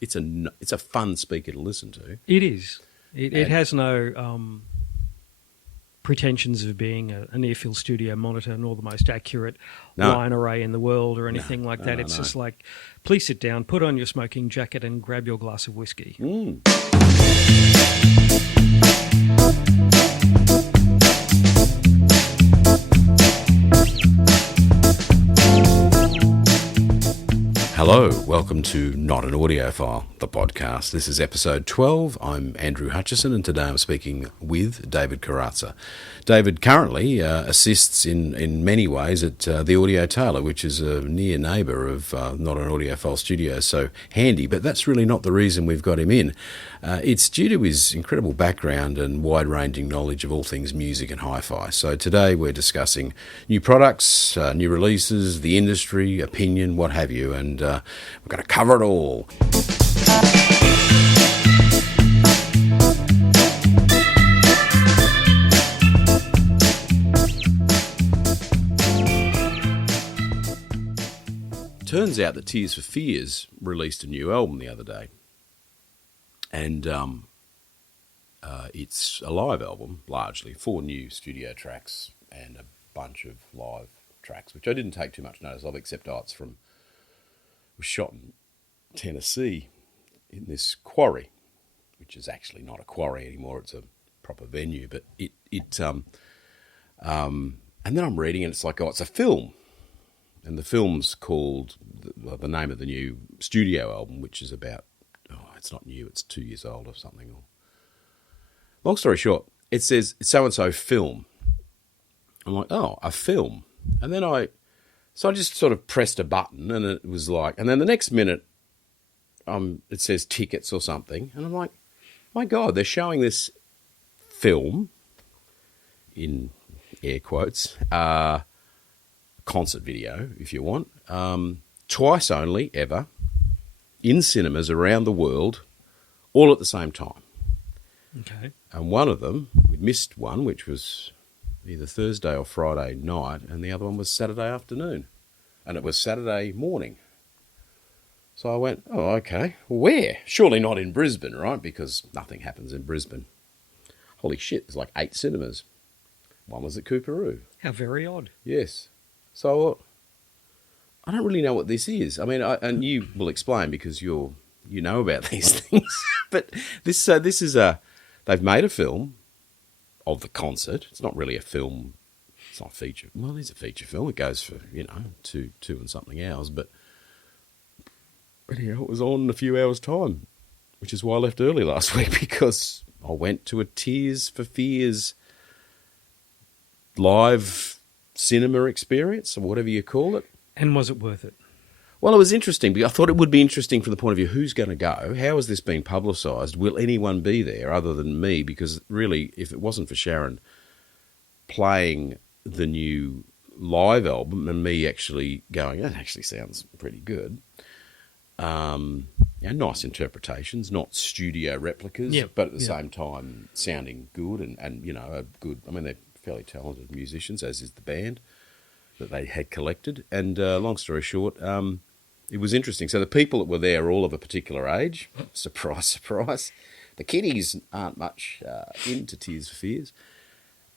it's a fun speaker to listen to. It is. It has no pretensions of being a near-field studio monitor nor the most accurate line array in the world or anything like that. It's just like, please sit down, put on your smoking jacket and grab your glass of whiskey. Hello, welcome to Not an Audiophile, the podcast. This is episode 12. I'm Andrew Hutchison, and today I'm speaking with David Carazza. David currently assists in many ways at the Audio Tailor, which is a near neighbour of Not an Audiophile studio, so handy. But that's really not the reason we've got him in. It's due to his incredible background and wide-ranging knowledge of all things music and hi-fi. So today we're discussing new products, new releases, the industry, opinion, what have you, and we're going to cover it all. Turns out that Tears for Fears released a new album the other day. And it's a live album, largely, 4 new studio tracks and a bunch of live tracks, which I didn't take too much notice of, except it was shot in Tennessee in this quarry, which is actually not a quarry anymore, it's a proper venue, but and then I'm reading and it's like, it's a film. And the film's called, the name of the new studio album, which is about, it's not new, it's 2 years old or something. Long story short, it says, so-and-so film. I'm like, a film. And then so I just sort of pressed a button and it was like, and then the next minute it says tickets or something. And I'm like, my God, they're showing this film, in air quotes, concert video, if you want, twice only ever, in cinemas around the world, all at the same time. Okay. And one of them, we missed one, which was either Thursday or Friday night, and the other one was Saturday afternoon. And it was Saturday morning. So I went, okay, where? Surely not in Brisbane, right? Because nothing happens in Brisbane. Holy shit, there's like 8 cinemas. One was at Cooperoo. How very odd. Yes. So I don't really know what this is. I mean, and you will explain because you know about these things. But this is they've made a film of the concert. It's not really a film. It's not a feature. Well, it is a feature film. It goes for, two and something hours. But it was on in a few hours' time, which is why I left early last week, because I went to a Tears for Fears live cinema experience, or whatever you call it. And was it worth it? Well, it was interesting, because I thought it would be interesting from the point of view, who's going to go? How has this been publicised? Will anyone be there other than me? Because really, if it wasn't for Sharon playing the new live album and me actually going, that actually sounds pretty good. Nice interpretations, not studio replicas, but at the same time sounding good and a good, they're fairly talented musicians, as is the band that they had collected. And long story short, it was interesting. So the people that were there are all of a particular age. Surprise, surprise. The kiddies aren't much into Tears for Fears.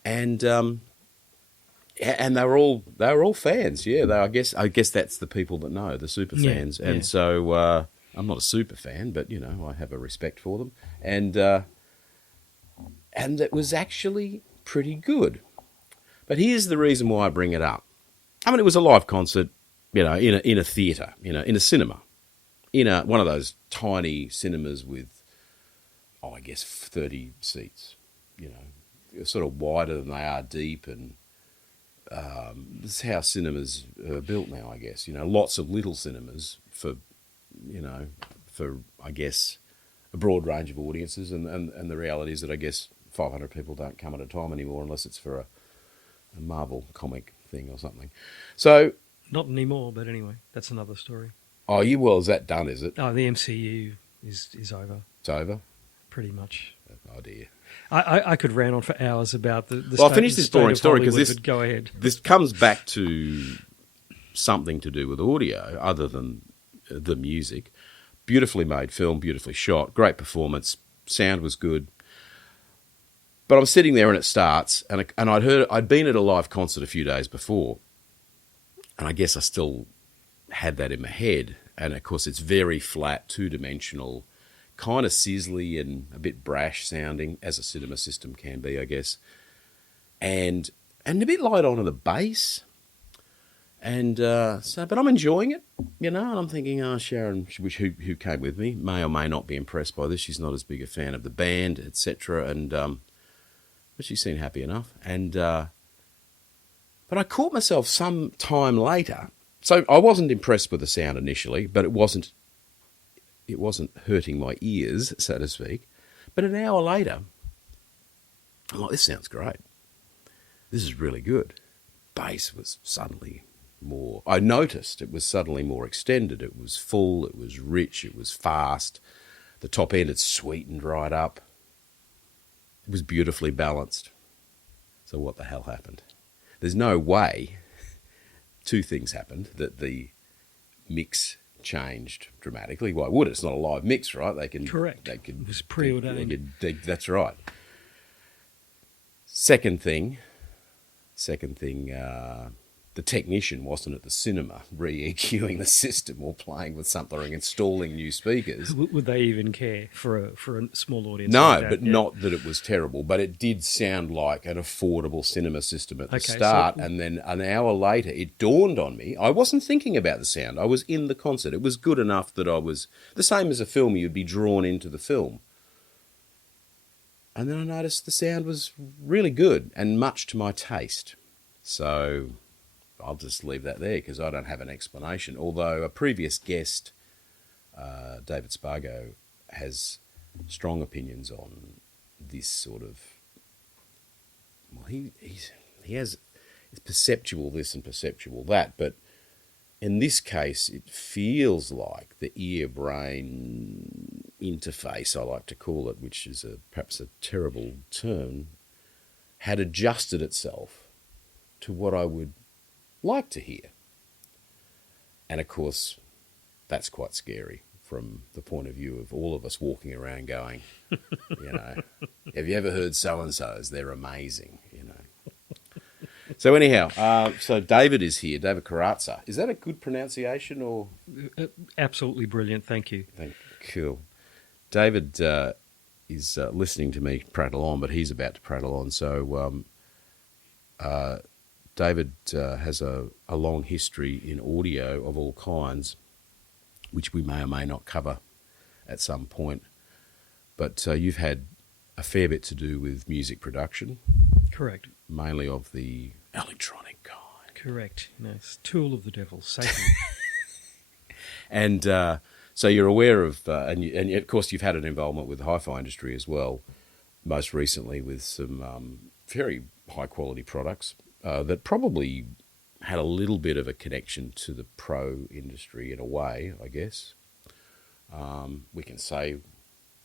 And they were all fans. Yeah, I guess that's the people that know, the super fans. And so I'm not a super fan, but I have a respect for them. And it was actually pretty good. But here's the reason why I bring it up. It was a live concert, in a theatre, in a cinema, in one of those tiny cinemas with, 30 seats, sort of wider than they are deep, and this is how cinemas are built now, I guess. Lots of little cinemas for I guess a broad range of audiences, and the reality is that I guess 500 people don't come at a time anymore unless it's for a Marvel comic thing or something. So not anymore, but anyway, that's another story. Oh, well, is that done, is it? Oh, the MCU is over. It's over? Pretty much. Oh, dear. I could rant on for hours about the Well, I'll finish this boring story because go ahead. This comes back to something to do with audio other than the music. beautifully made film, beautifully shot, great performance, sound was good. But I'm sitting there and it starts, and I'd been at a live concert a few days before, and I guess I still had that in my head. And of course, it's very flat, two-dimensional, kind of sizzly and a bit brash sounding, as a cinema system can be, I guess. And a bit light on the bass. And but I'm enjoying it, and I'm thinking, Sharon, who came with me, may or may not be impressed by this. She's not as big a fan of the band, etc. And but she seemed happy enough. And but I caught myself some time later. So I wasn't impressed with the sound initially, but it wasn't hurting my ears, so to speak. But an hour later, I'm like, this sounds great. This is really good. Bass was suddenly more... I noticed it was suddenly more extended. It was full, it was rich, it was fast. The top end had sweetened right up. It was beautifully balanced. So what the hell happened? There's no way... Two things happened, that the mix changed dramatically. Why would it? It's not a live mix, right? Correct. It was preordained. That's right. Second thing, the technician wasn't at the cinema re-EQing the system or playing with something or installing new speakers. Would they even care for a small audience? No, like that? but not that it was terrible. But it did sound like an affordable cinema system at the start. And then an hour later, it dawned on me. I wasn't thinking about the sound. I was in the concert. It was good enough that I was... The same as a film, you'd be drawn into the film. And then I noticed the sound was really good and much to my taste. So I'll just leave that there because I don't have an explanation. Although a previous guest, David Spargo, has strong opinions on this sort of... Well, he has... It's perceptual this and perceptual that, but in this case, it feels like the ear-brain interface, I like to call it, which is perhaps a terrible term, had adjusted itself to what I would like to hear. And of course, that's quite scary from the point of view of all of us walking around going, have you ever heard so-and-so's? They're amazing, So anyhow, so David is here, David Carazza. Is that a good pronunciation or? Absolutely brilliant, thank you. Cool. David is listening to me prattle on, but he's about to prattle on. So David has a long history in audio of all kinds, which we may or may not cover at some point. But you've had a fair bit to do with music production. Correct. Mainly of the electronic kind. Correct. It's tool of the devil, Satan. And so you're aware of, and of course you've had an involvement with the HiFi industry as well, most recently with some very high-quality products that probably had a little bit of a connection to the pro industry in a way, I guess. We can say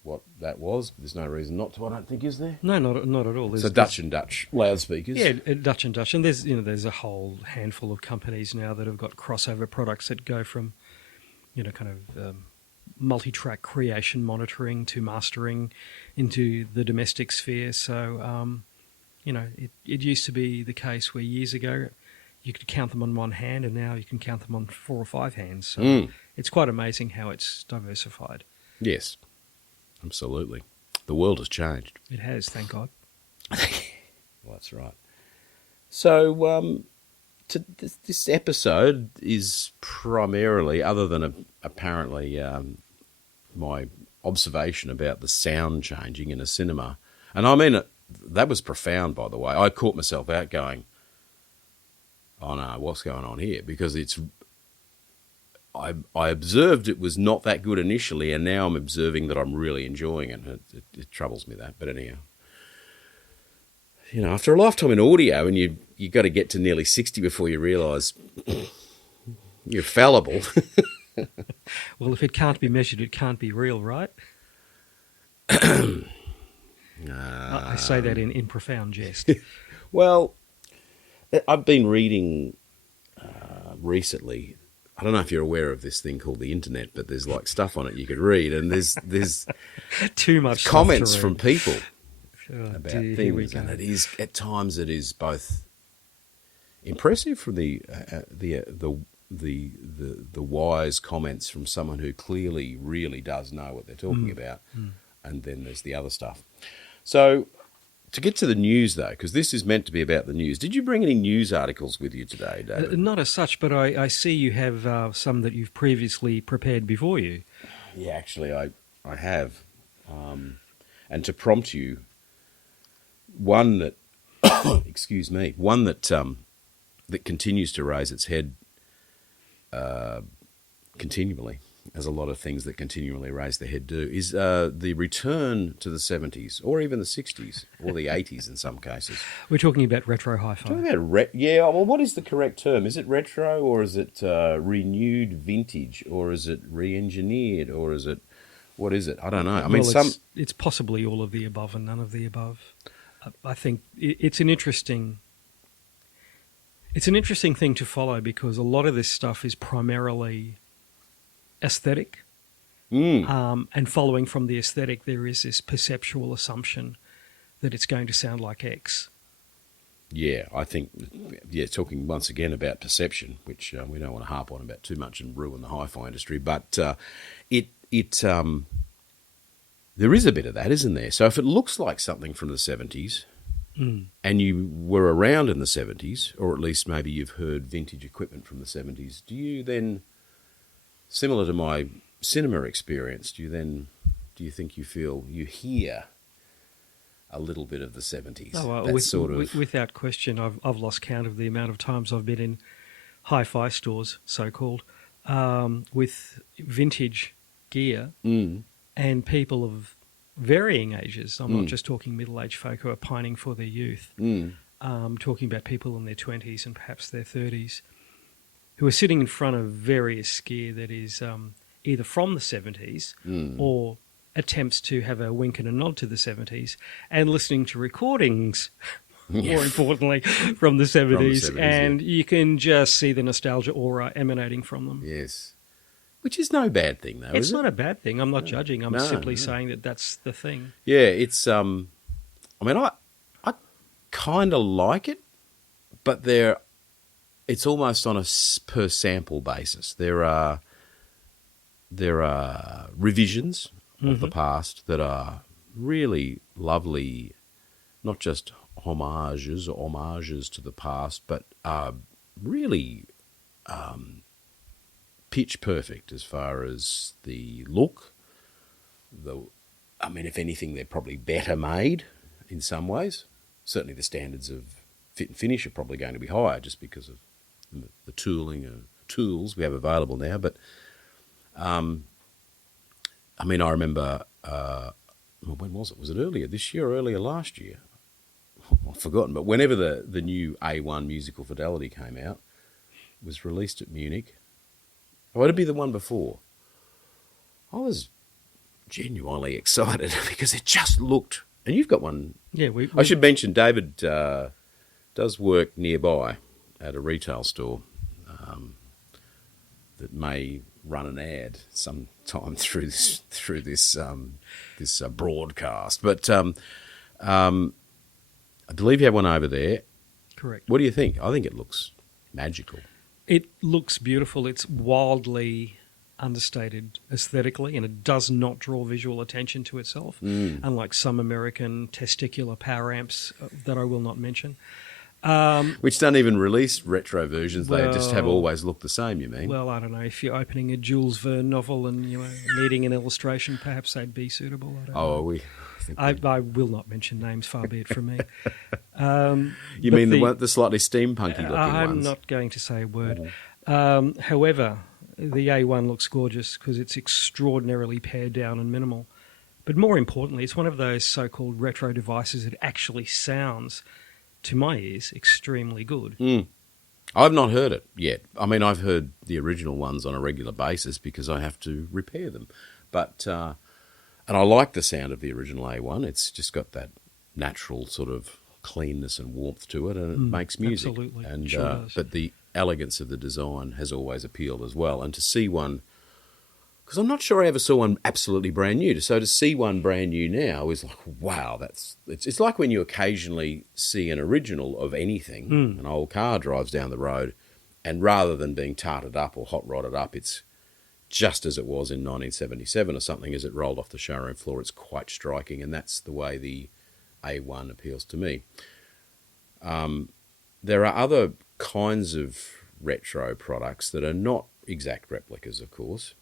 what that was. There's no reason not to, I don't think, is there? No, not at all. So Dutch and Dutch loudspeakers. Yeah, Dutch and Dutch. And there's a whole handful of companies now that have got crossover products that go from, multi-track creation monitoring to mastering into the domestic sphere. So, it used to be the case where years ago you could count them on one hand, and now you can count them on 4 or 5 hands. So it's quite amazing how it's diversified. Yes, absolutely. The world has changed. It has, thank God. Well, that's right. So this episode is primarily, other than apparently my observation about the sound changing in a cinema, and I mean, that was profound, by the way. I caught myself out going, oh no, what's going on here? Because I observed it was not that good initially, and now I'm observing that I'm really enjoying it. It troubles me, that. But anyhow, after a lifetime in audio, and you got to get to nearly 60 before you realise you're fallible. Well, if it can't be measured, it can't be real, right? I say that in profound jest. Well, I've been reading recently I don't know if you're aware of this thing called the internet, but there's like stuff on it you could read, and there's Too much comments stuff to from read. people Oh, about dear, here we things, go. and it is at times it is both impressive from the wise comments from someone who clearly really does know what they're talking about, and then there's the other stuff. So to get to the news though, because this is meant to be about the news, did you bring any news articles with you today, David? Not as such, but I see you have some that you've previously prepared before you. Yeah, actually, I have, and to prompt you, one that excuse me, one that that continues to raise its head continually, as a lot of things that continually raise their head do, is the return to the 70s, or even the 60s, or the 80s in some cases. We're talking about retro hi-fi. Talking about yeah, well, what is the correct term? Is it retro, or is it renewed vintage, or is it re-engineered, or is it, what is it? I don't know. I mean, it's possibly all of the above and none of the above. I think it's an interesting thing to follow, because a lot of this stuff is primarily aesthetic. And following from the aesthetic, there is this perceptual assumption that it's going to sound like X. Yeah, I think, talking once again about perception, which we don't want to harp on about too much and ruin the hi-fi industry, but there is a bit of that, isn't there? So if it looks like something from the 70s, and you were around in the 70s, or at least maybe you've heard vintage equipment from the 70s, do you then, similar to my cinema experience, do you think you hear a little bit of the 70s? Oh, without question, I've lost count of the amount of times I've been in hi-fi stores, so-called, with vintage gear, and people of varying ages. I'm not just talking middle-aged folk who are pining for their youth. Talking about people in their 20s and perhaps their 30s who are sitting in front of various gear that is either from the 70s or attempts to have a wink and a nod to the 70s, and listening to recordings, more importantly, from the 70s, and you can just see the nostalgia aura emanating from them. Yes. Which is no bad thing, though, It's is it? not a bad thing. I'm not judging. I'm simply saying that that's the thing. Yeah, it's, I mean, I kind of like it, but it's almost on a per sample basis. There are revisions of the past that are really lovely, not just homages to the past, but are really pitch perfect as far as the look. I mean, if anything, they're probably better made in some ways. Certainly the standards of fit and finish are probably going to be higher just because of the tools we have available now. But, I mean, I remember, when was it? Was it earlier this year or earlier last year? I've forgotten. But whenever the new A1 musical fidelity came out, it was released at Munich. Oh, it'd be the one before. I was genuinely excited because it just looked... And you've got one. Yeah, I should mention David does work nearby at a retail store that may run an ad sometime through this broadcast. But I believe you have one over there. Correct. What do you think? I think it looks magical. It looks beautiful. It's wildly understated aesthetically, and it does not draw visual attention to itself, unlike some American testicular power amps that I will not mention. Which don't even release retro versions. They just have always looked the same, you mean? Well, I don't know. If you're opening a Jules Verne novel and you're needing an illustration, perhaps they'd be suitable. I don't know. I will not mention names, far be it from me. You mean the slightly steampunky looking ones? I'm not going to say a word. However, the A1 looks gorgeous because it's extraordinarily pared down and minimal. But more importantly, it's one of those so-called retro devices that actually sounds, to my ears, extremely good. I've not heard it yet. I mean, I've heard the original ones on a regular basis because I have to repair them. But and I like the sound of the original A1. It's just got that natural sort of cleanness and warmth to it, and it makes music. Absolutely, And sure does. but the elegance of the design has always appealed as well. And to see one, because I'm not sure I ever saw one absolutely brand new. So to see one brand new now is like, wow, it's like when you occasionally see an original of anything, an old car drives down the road, and rather than being tarted up or hot rodded up, it's just as it was in 1977 or something as it rolled off the showroom floor. It's quite striking, and that's the way the A1 appeals to me. There are other kinds of retro products that are not exact replicas, of course,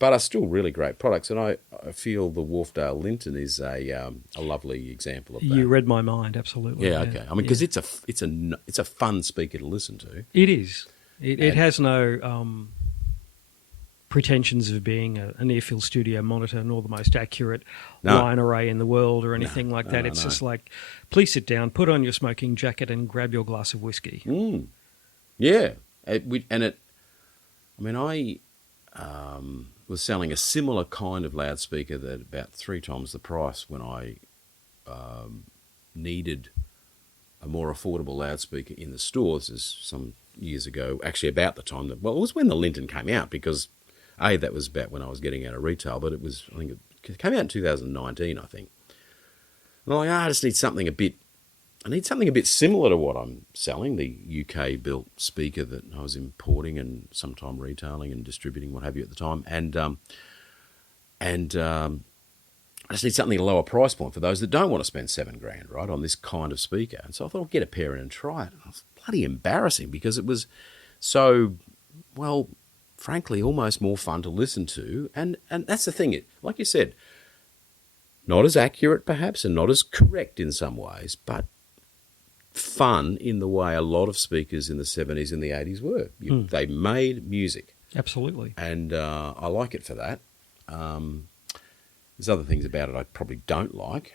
but are still really great products, and I feel the Wharfedale Linton is a lovely example of that. You read my mind, absolutely. Yeah, okay. I mean, because it's a fun speaker to listen to. It is. It has no pretensions of being a near-field studio monitor, nor the most accurate line array in the world or anything like that. It's just like, please sit down, put on your smoking jacket, and grab your glass of whiskey. Yeah, I was selling a similar kind of loudspeaker that about 3 times the price when I needed a more affordable loudspeaker in the stores. This is some years ago, actually about the time that, well, it was when the Linton came out, because that was about when I was getting out of retail, but it came out in 2019, I think. And I'm like, I just need something a bit similar to what I'm selling, the UK built speaker that I was importing and sometime retailing and distributing, what have you, at the time. And I just need something at a lower price point for those that don't want to spend $7,000, right, on this kind of speaker. And so I thought I'd get a pair in and try it. And it was bloody embarrassing because it was so, well, frankly, almost more fun to listen to. And that's the thing. Like you said, not as accurate perhaps and not as correct in some ways, but fun in the way a lot of speakers in the 70s and the 80s were. They made music. Absolutely. And I like it for that. There's other things about it I probably don't like,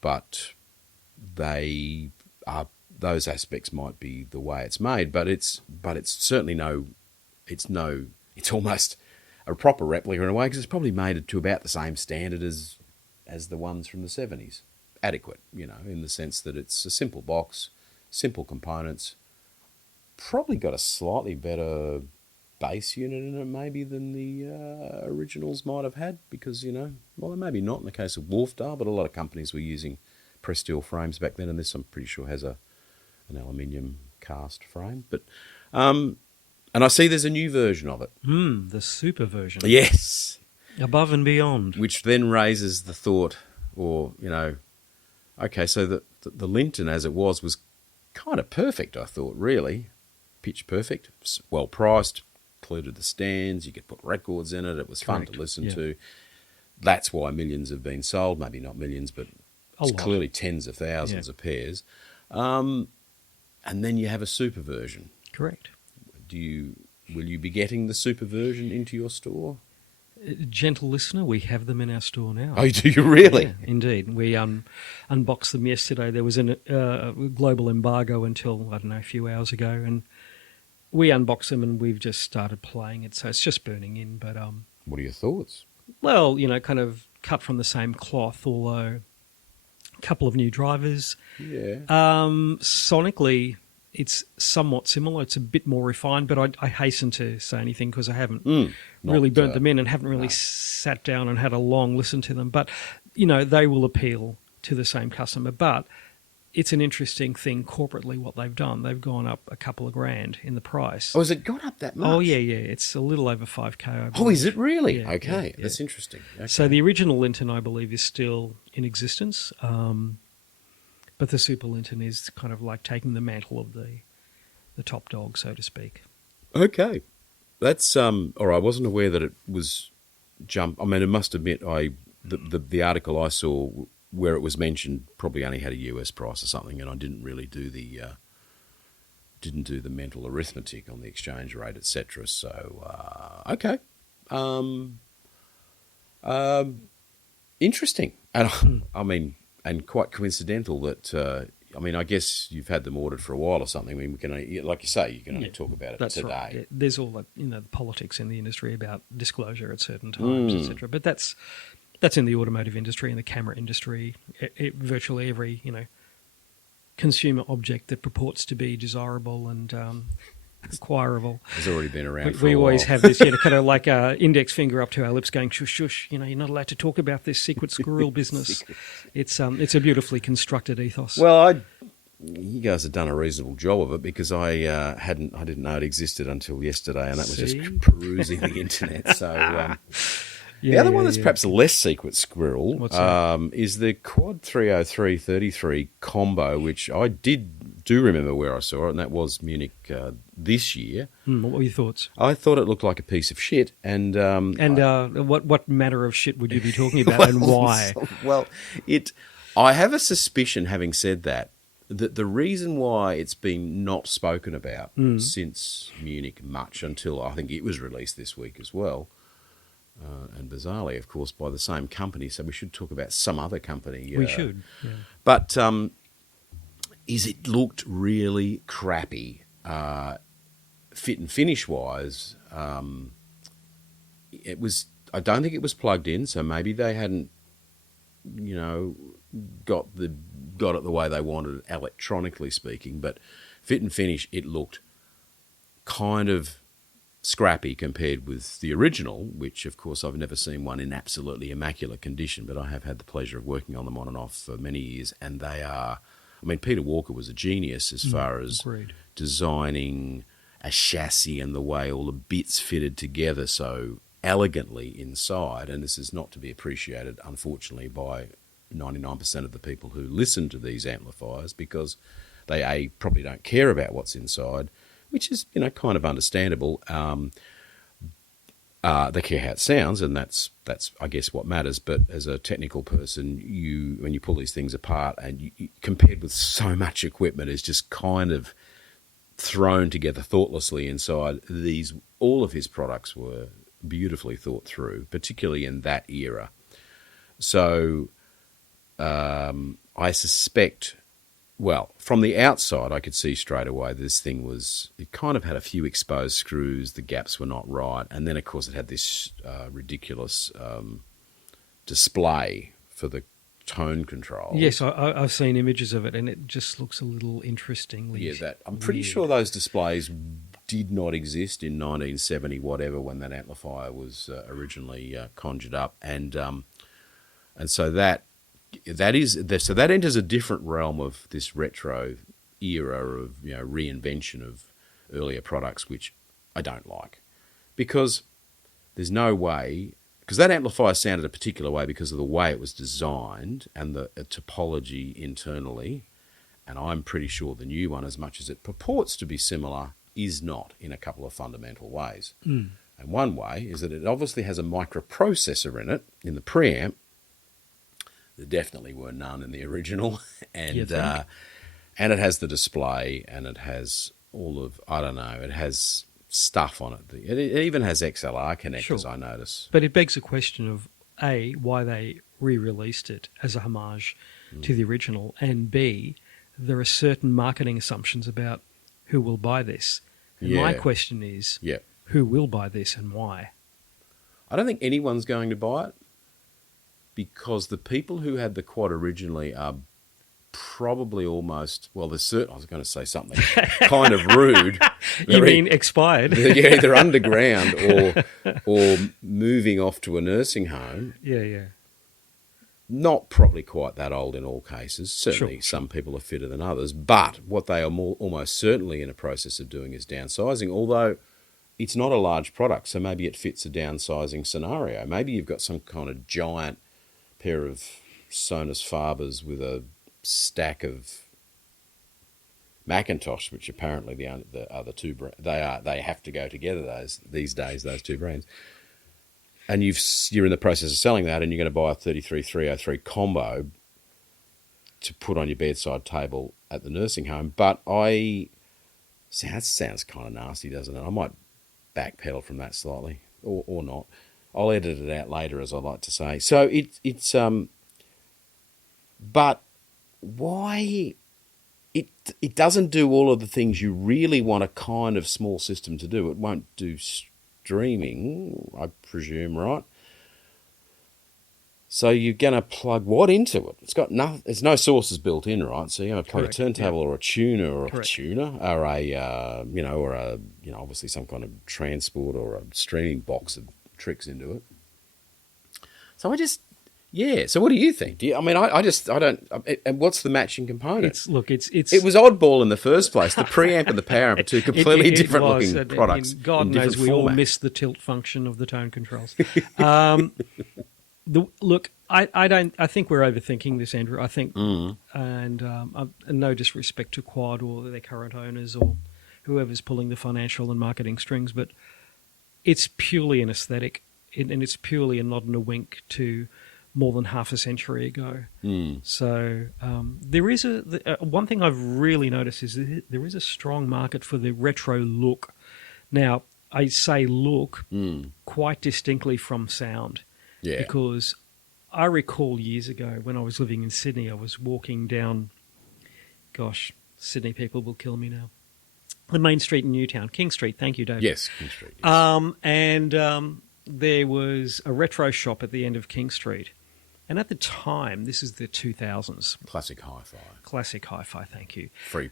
but those aspects might be the way it's made. But it's certainly it's almost a proper replica in a way, because it's probably made to about the same standard as the ones from the 70s. Adequate, in the sense that it's a simple box, simple components, probably got a slightly better bass unit in it maybe than the originals might have had, because, well, maybe not in the case of Wharfedale, but a lot of companies were using pressed steel frames back then, and this I'm pretty sure has an aluminium cast frame. But and I see there's a new version of it. The super version. Yes. Above and beyond. Which then raises the thought, or, okay, so the Linton as it was kind of perfect, I thought, really. Pitch perfect, well priced, included the stands, you could put records in it, it was fun to listen to. That's why millions have been sold, maybe not millions, but it's clearly tens of thousands of pairs. And then you have a super version. Correct. Will you be getting the super version into your store? Gentle listener, we have them in our store now. Oh, do you really? Yeah, indeed. We unboxed them yesterday. There was a global embargo until, I don't know, a few hours ago, and we unboxed them and we've just started playing it, so it's just burning in. But what are your thoughts? Well, kind of cut from the same cloth, although a couple of new drivers. Yeah. Sonically, it's somewhat similar. It's a bit more refined, but I hasten to say anything because I haven't really burnt them in and haven't really sat down and had a long listen to them. But, they will appeal to the same customer. But it's an interesting thing corporately what they've done. They've gone up a couple of grand in the price. Oh, has it gone up that much? Oh, yeah. It's a little over 5K. Oh, is it really? Yeah, okay, yeah. That's interesting. Okay. So the original Linton, I believe, is still in existence. But the Super Linton is kind of like taking the mantle of the top dog, so to speak. Okay. That's or I wasn't aware that it was I mean, I must admit, the article I saw where it was mentioned probably only had a US price or something, and I didn't really do the mental arithmetic on the exchange rate, etc. So okay, interesting, and I mean, and quite coincidental that. I mean, I guess you've had them ordered for a while or something. I mean, we can only, like you say, you can only talk about it today. Right. Yeah. There's all the politics in the industry about disclosure at certain times, etc. But that's in the automotive industry and the camera industry. Virtually every consumer object that purports to be desirable and acquirable. It's already been around for We a always while. have this, kind of like a index finger up to our lips going, shush, shush, you're not allowed to talk about this secret squirrel business. It's a beautifully constructed ethos. Well, you guys have done a reasonable job of it because I didn't know it existed until yesterday, and that was See? just perusing the internet. So the other one that's perhaps less secret squirrel What's that? is the Quad 303-33 combo, which I do remember where I saw it, and that was Munich this year. What were your thoughts? I thought it looked like a piece of shit, and What matter of shit would you be talking about, and why? Well, I have a suspicion, having said that the reason why it's been not spoken about since Munich much until I think it was released this week as well, and bizarrely, of course, by the same company, so we should talk about some other company. We should. Yeah. But is it looked really crappy, fit and finish wise. It was. I don't think it was plugged in, so maybe they hadn't, got it the way they wanted it, electronically speaking. But fit and finish, it looked kind of scrappy compared with the original, which of course I've never seen one in absolutely immaculate condition, but I have had the pleasure of working on them on and off for many years, and they are. I mean, Peter Walker was a genius as far as Agreed. designing a chassis and the way all the bits fitted together so elegantly inside, and this is not to be appreciated, unfortunately, by 99% of the people who listen to these amplifiers because they probably don't care about what's inside, which is kind of understandable. They care how it sounds, and that's I guess what matters. But as a technical person, when you pull these things apart, and you, compared with so much equipment, is just kind of thrown together thoughtlessly inside. All of his products were beautifully thought through, particularly in that era. So I suspect, well, from the outside, I could see straight away it kind of had a few exposed screws, the gaps were not right, and then, of course, it had this ridiculous display for the tone control. Yes, I've seen images of it, and it just looks a little interestingly. Yeah, I'm pretty sure those displays did not exist in 1970, whatever, when that amplifier was originally conjured up, and so that enters a different realm of this retro era of reinvention of earlier products, which I don't like, because there's no way. Because that amplifier sounded a particular way because of the way it was designed and the topology internally, and I'm pretty sure the new one, as much as it purports to be similar, is not in a couple of fundamental ways. And one way is that it obviously has a microprocessor in it, in the preamp. There definitely were none in the original, and it has the display, and it has it has stuff on it. It even has XLR connectors, Sure. I notice. But it begs the question of A, why they re-released it as a homage to the original, and B, there are certain marketing assumptions about who will buy this. And my question is, who will buy this and why? I don't think anyone's going to buy it, because the people who had the quad originally are probably almost, well, I was going to say something kind of rude. You mean expired? They're either underground or moving off to a nursing home. Yeah. Not probably quite that old in all cases. Certainly some people are fitter than others. But what they are almost certainly in a process of doing is downsizing, although it's not a large product, so maybe it fits a downsizing scenario. Maybe you've got some kind of giant pair of Sonus Fabers with a stack of Macintosh, which apparently the other two they have to go together these days, those two brands. And you're in the process of selling that, and you're going to buy a 33303 combo to put on your bedside table at the nursing home. But that sounds kind of nasty, doesn't it? I might backpedal from that slightly, or not. I'll edit it out later, as I like to say. So it's but why it doesn't do all of the things you really want a kind of small system to do. It won't do streaming, I presume, right? So you're going to plug what into it? It's got no. There's no sources built in, right? So you're going to plug Correct, a turntable or a tuner or Correct. a tuner or a obviously some kind of transport or a streaming box of tricks into it. So So what do you think? I don't. And what's the matching component? It's It was oddball in the first place. The preamp and the power amp are two completely different was, looking products. God in different knows we all formats. missed the tilt function of the tone controls. I think we're overthinking this, Andrew. I think, and no disrespect to Quad or their current owners or whoever's pulling the financial and marketing strings, but it's purely an aesthetic, and it's purely a nod and a wink to more than half a century ago. So there is one thing I've really noticed is that there is a strong market for the retro look. Now, I say look quite distinctly from sound. Yeah. Because I recall years ago when I was living in Sydney, I was walking down, Sydney people will kill me now, the main street in Newtown, King Street. Thank you, David. Yes, King Street. Yes. And there was a retro shop at the end of King Street. And at the time, this is the 2000s. Classic hi-fi. Classic hi-fi, thank you. Free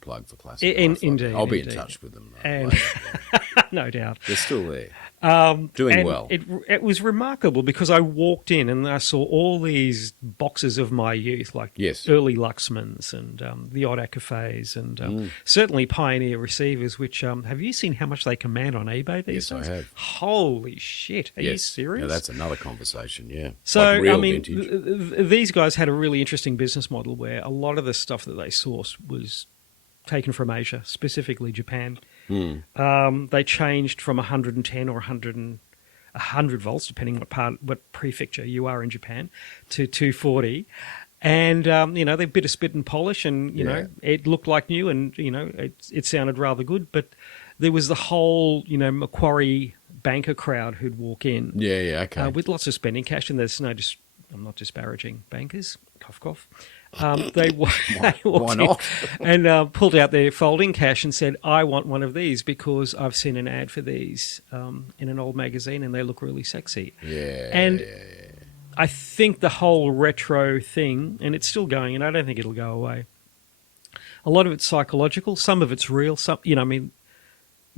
plug for classic hi-fi. Indeed. I'll be in touch with them. And no doubt. They're still there. Doing well. It was remarkable because I walked in and I saw all these boxes of my youth, like early Luxmans and the odd Acafes and certainly Pioneer receivers, which have you seen how much they command on eBay these days? Yes, I have. Holy shit. Are you serious? Yeah, that's another conversation, yeah. So, like real I mean, vintage. these guys had a really interesting business model where a lot of the stuff that they sourced was taken from Asia, specifically Japan. They changed from 110 or 100 volts, depending what prefecture you are in Japan, to 240. And, they bit a spit and polish and, it looked like new and, it sounded rather good. But there was the whole, Macquarie banker crowd who'd walk in. Yeah, okay. With lots of spending cash. And there's I'm not disparaging bankers, cough, cough. They walked in and pulled out their folding cash and said, I want one of these because I've seen an ad for these in an old magazine and they look really sexy. Yeah. And I think the whole retro thing, and it's still going, and I don't think it'll go away. A lot of it's psychological. Some of it's real.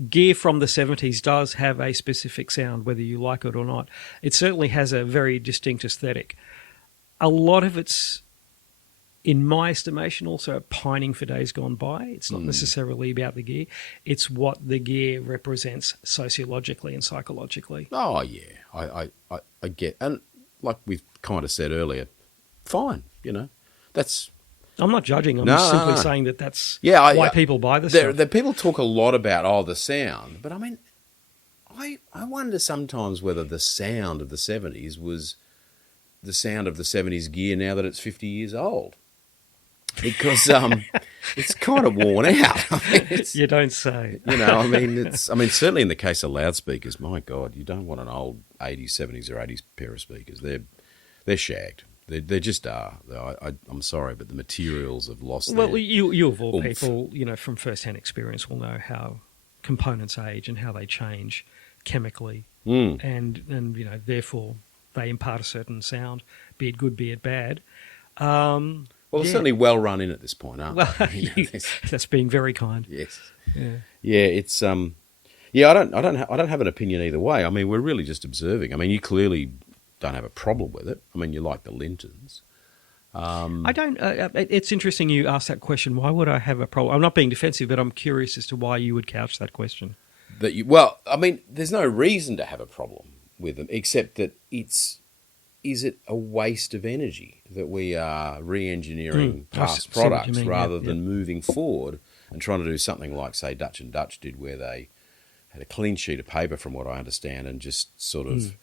Gear from the 70s does have a specific sound, whether you like it or not. It certainly has a very distinct aesthetic. A lot of it's, in my estimation, also pining for days gone by. It's not necessarily about the gear. It's what the gear represents sociologically and psychologically. Oh, yeah. I get... And like we've kind of said earlier, fine, That's... I'm not judging. I'm just simply saying that that's why people buy this stuff. People talk a lot about, the sound. But, I mean, I wonder sometimes whether the sound of the 70s was the sound of the 70s gear now that it's 50 years old. Because it's kind of worn out. You don't say. Certainly in the case of loudspeakers, my God, you don't want an old 80s, 70s or 80s pair of speakers. They're shagged. They just are. I'm sorry, but the materials have lost their you of all oomph. people, from first-hand experience will know how components age and how they change chemically. And therefore they impart a certain sound, be it good, be it bad. Well, it's certainly well run in at this point, aren't they? That's being very kind. Yes. Yeah. It's I don't have an opinion either way. I mean, we're really just observing. I mean, you clearly don't have a problem with it. I mean, you like the Lintons. I don't. It's interesting you asked that question. Why would I have a problem? I'm not being defensive, but I'm curious as to why you would couch that question. There's no reason to have a problem with them, except that is it a waste of energy that we are re-engineering past products rather than moving forward and trying to do something like, say, Dutch and Dutch did, where they had a clean sheet of paper, from what I understand, and just sort of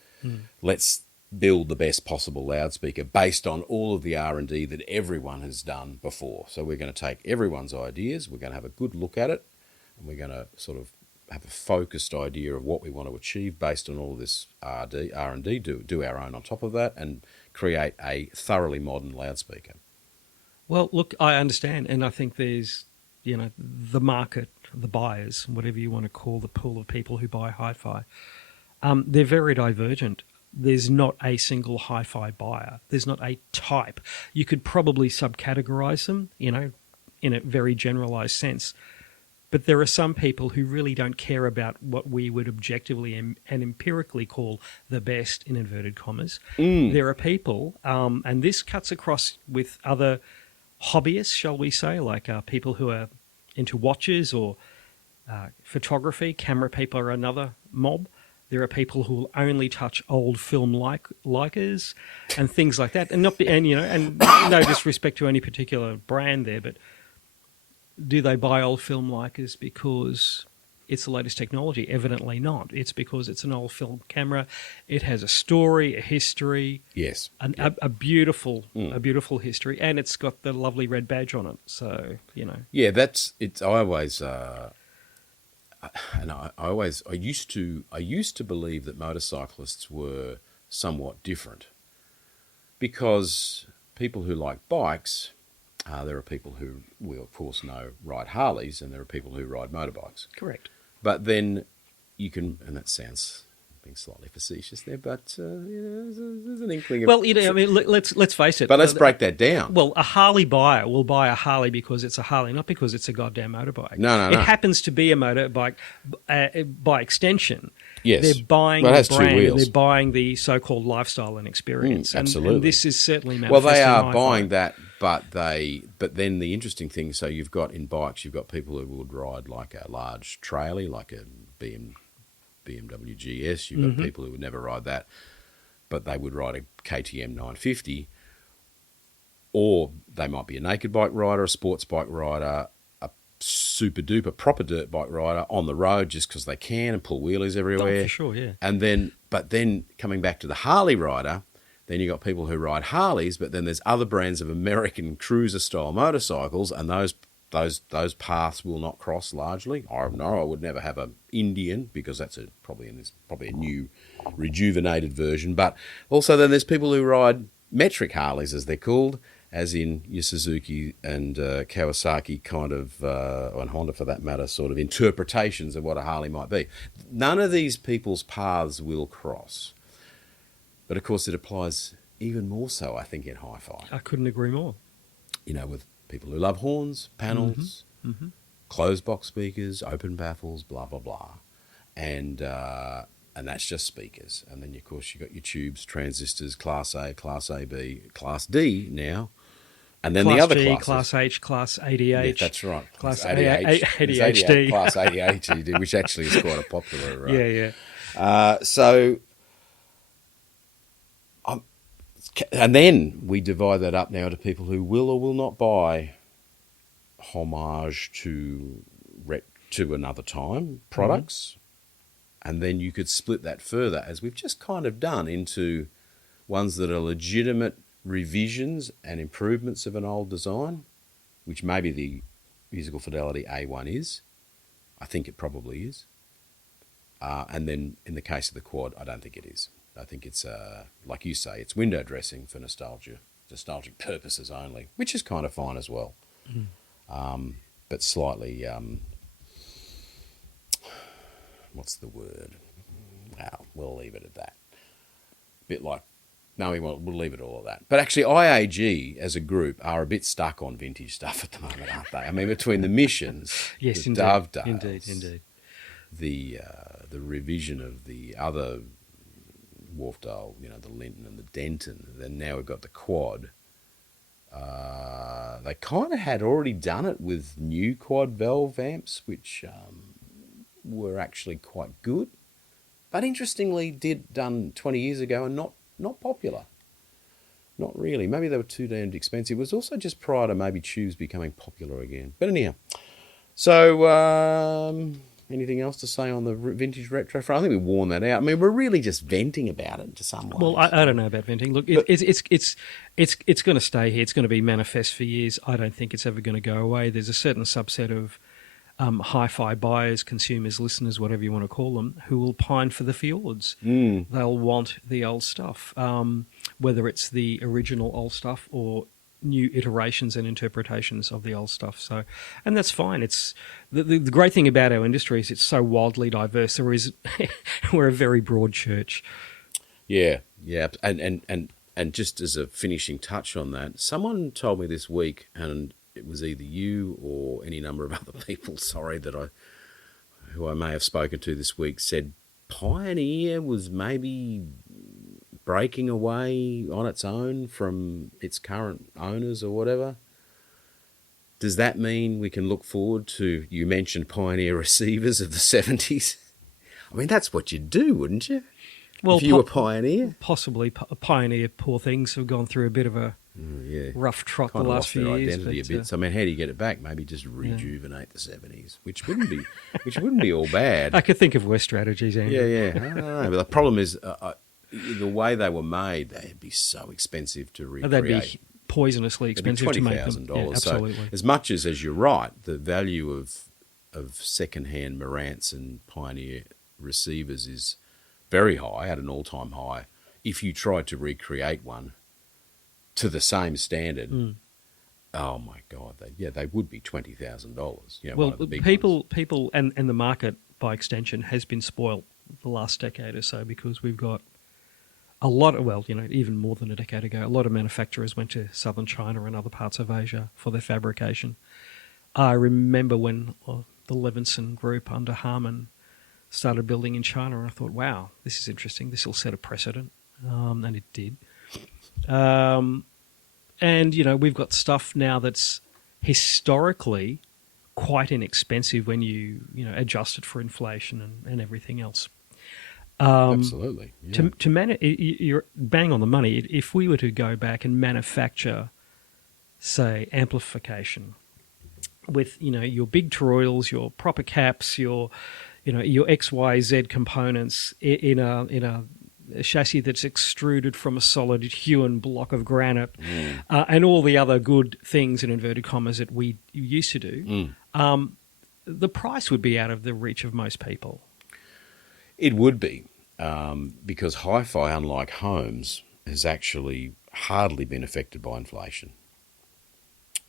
let's build the best possible loudspeaker based on all of the R&D that everyone has done before. So we're going to take everyone's ideas, we're going to have a good look at it, and we're going to sort of have a focused idea of what we want to achieve based on all of this R&D, do our own on top of that, and create a thoroughly modern loudspeaker. Well, look, I understand, and I think there's, the market, the buyers, whatever you want to call the pool of people who buy hi-fi, they're very divergent. there's not a single hi-fi buyer. There's not a type. You could probably subcategorize them, in a very generalized sense. But there are some people who really don't care about what we would objectively and empirically call the best, in inverted commas. There are people, and this cuts across with other hobbyists, shall we say, like people who are into watches or photography. Camera people are another mob. There are people who will only touch old film Leicas and things like that, and and no disrespect to any particular brand there, but do they buy old film Leicas because it's the latest technology? Evidently not. It's because it's an old film camera. It has a story, a history. Yes. A beautiful history, and it's got the lovely red badge on it. So, Yeah, that's it. I always I used to believe that motorcyclists were somewhat different, because people who like bikes, there are people who we of course know ride Harleys, and there are people who ride motorbikes. Correct. But then you can, and that sounds being slightly facetious there, but there's an inkling of... Well, let's face it. But let's break that down. Well, a Harley buyer will buy a Harley because it's a Harley, not because it's a goddamn motorbike. No. It happens to be a motorbike by extension. Yes. They're buying Well, it the has two brand, wheels. they're buying the so-called lifestyle and experience. Absolutely. And this is certainly Well, manifesting. they are hi-fi. buying that, but then the interesting thing, so you've got in bikes, you've got people who would ride like a large trailer, like a BMW GS. You've got people who would never ride that, but they would ride a KTM 950, or they might be a naked bike rider, a sports bike rider, a super duper proper dirt bike rider on the road just because they can and pull wheelies everywhere. Oh, for sure, yeah. And then, but then coming back to the Harley rider, then you've got people who ride Harleys, but then there's other brands of American cruiser style motorcycles, and those paths will not cross largely. I would never have an Indian, because that's probably a new rejuvenated version. But also then there's people who ride metric Harleys, as they're called, as in your Suzuki and Kawasaki kind of, and Honda for that matter, sort of interpretations of what a Harley might be. None of these people's paths will cross. But of course it applies even more so, I think, in hi-fi. I couldn't agree more. With people who love horns, panels, closed box speakers, open baffles, blah, blah, blah. And that's just speakers. And then, of course, you've got your tubes, transistors, Class A, Class AB, Class D now. And then Class the other G, classes. Class H, Class ADH. Yeah, that's right. Class ADHD. Class ADHD, which actually is quite a popular... Yeah. So... and then we divide that up now to people who will or will not buy homage to another time products. And then you could split that further, as we've just kind of done, into ones that are legitimate revisions and improvements of an old design, which maybe the Musical Fidelity A1 is. I think it probably is. And then in the case of the Quad, I don't think it is. I think it's, like you say, it's window dressing for nostalgic purposes only, which is kind of fine as well. But slightly, what's the word? Wow, we'll leave it at that. Bit like, no, we'll leave it all at that. But actually, IAG as a group are a bit stuck on vintage stuff at the moment, aren't they? I mean, between the missions, yes, the indeed. Dovedales, Indeed. The revision of the other Wharfedale, the Linton and the Denton. Then now we've got the Quad. They kind of had already done it with new quad valve amps, which were actually quite good, but interestingly done 20 years ago and not popular. Not really. Maybe they were too damned expensive. It was also just prior to maybe tubes becoming popular again. But anyhow, so anything else to say on the vintage retro front? I think we've worn that out. I mean, we're really just venting about it to some way. Well, I don't know about venting. Look, it's going to stay here. It's going to be manifest for years. I don't think it's ever going to go away. There's a certain subset of hi-fi buyers, consumers, listeners, whatever you want to call them, who will pine for the fjords. They'll want the old stuff, whether it's the original old stuff or new iterations and interpretations of the old stuff. So, and that's fine. It's the great thing about our industry is it's so wildly diverse. We're a very broad church. Yeah, yeah, and just as a finishing touch on that, someone told me this week, and it was either you or any number of other people. Sorry who I may have spoken to this week, said Pioneer was maybe breaking away on its own from its current owners or whatever. Does that mean we can look forward to, you mentioned Pioneer receivers of the 70s? I mean, that's what you'd do, wouldn't you? Well, if you were Pioneer? Possibly. Pioneer, poor things, have gone through a bit of a rough trot kind the of last lost few their years. identity a bit. So, I mean, how do you get it back? Maybe just rejuvenate the 70s, which wouldn't be all bad. I could think of worse strategies, Andrew. Yeah. I don't know. But the problem is, the way they were made, they'd be so expensive to recreate. They'd be poisonously expensive to make them. $20,000. Absolutely. So, as much as you're right, the value of second-hand Marantz and Pioneer receivers is very high, at an all-time high. If you tried to recreate one to the same standard, oh my God, they would be $20,000. You know, well, one of the big people, and the market by extension has been spoilt the last decade or so, because we've got a lot of, even more than a decade ago, a lot of manufacturers went to southern China and other parts of Asia for their fabrication. I remember when the Levinson Group under Harman started building in China, and I thought, wow, this is interesting. This will set a precedent, and it did. And, we've got stuff now that's historically quite inexpensive when you adjust it for inflation and everything else. Absolutely. Yeah. You're bang on the money. If we were to go back and manufacture, say, amplification with, your big toroidals, your proper caps, your XYZ components in a chassis that's extruded from a solid hewn block of granite, and all the other good things in inverted commas that we used to do, the price would be out of the reach of most people. It would be, because HiFi, unlike homes, has actually hardly been affected by inflation.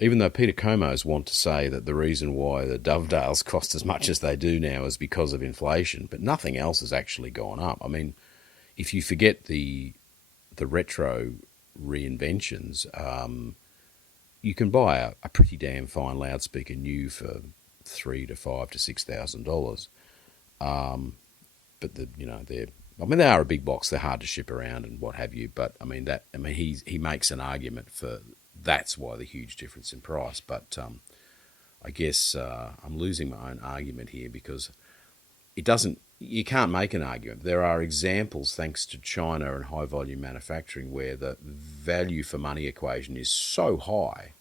Even though Peter Comos want to say that the reason why the Dovedales cost as much as they do now is because of inflation, but nothing else has actually gone up. I mean, if you forget the retro reinventions, you can buy a pretty damn fine loudspeaker new for $3,000 to $5,000 to $6,000. But they are a big box. They're hard to ship around and what have you. But he makes an argument for that's why the huge difference in price. But I guess I'm losing my own argument here, because you can't make an argument. There are examples, thanks to China and high volume manufacturing, where the value for money equation is so high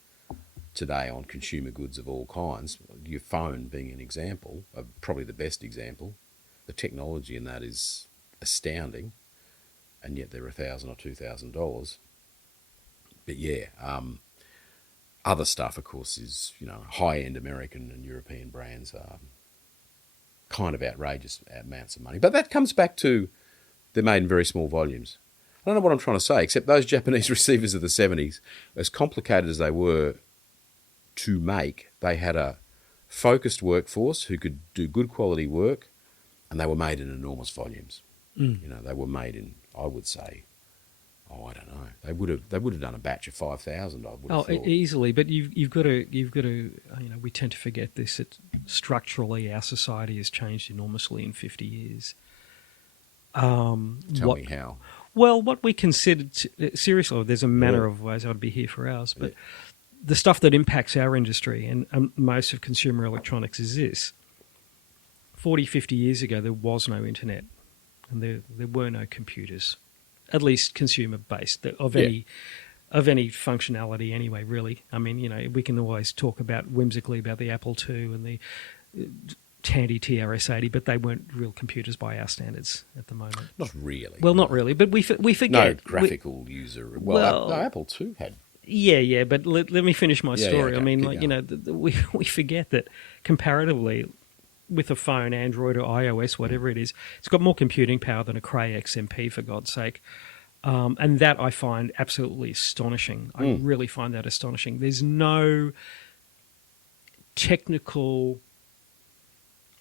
today on consumer goods of all kinds. Your phone being an example, probably the best example. The technology in that is astounding, and yet they're $1,000 or $2,000. But other stuff, of course, is high-end American and European brands are kind of outrageous amounts of money. But that comes back to they're made in very small volumes. I don't know what I'm trying to say, except those Japanese receivers of the 70s, as complicated as they were to make, they had a focused workforce who could do good quality work, and they were made in enormous volumes. They were made in, I would say, I don't know. They would have done a batch of 5,000. I would have thought. Easily. But you've got to. We tend to forget this. That structurally, our society has changed enormously in 50 years. Tell me how. Well, what we considered seriously. There's a manner of ways. I'd be here for hours. But the stuff that impacts our industry and most of consumer electronics is this. 40, 50 years ago, there was no internet, and there were no computers. At least consumer-based, of any functionality anyway, really. I mean, we can always talk whimsically about the Apple II and the Tandy TRS-80, but they weren't real computers by our standards at the moment. Not really. Well, not really, but we forget. No graphical user. Well, Apple II had. Yeah, but let me finish my story. Okay, I mean, we forget that comparatively, with a phone, Android or iOS, whatever it is, it's got more computing power than a Cray XMP, for God's sake. And that I find absolutely astonishing. I really find that astonishing. There's no technical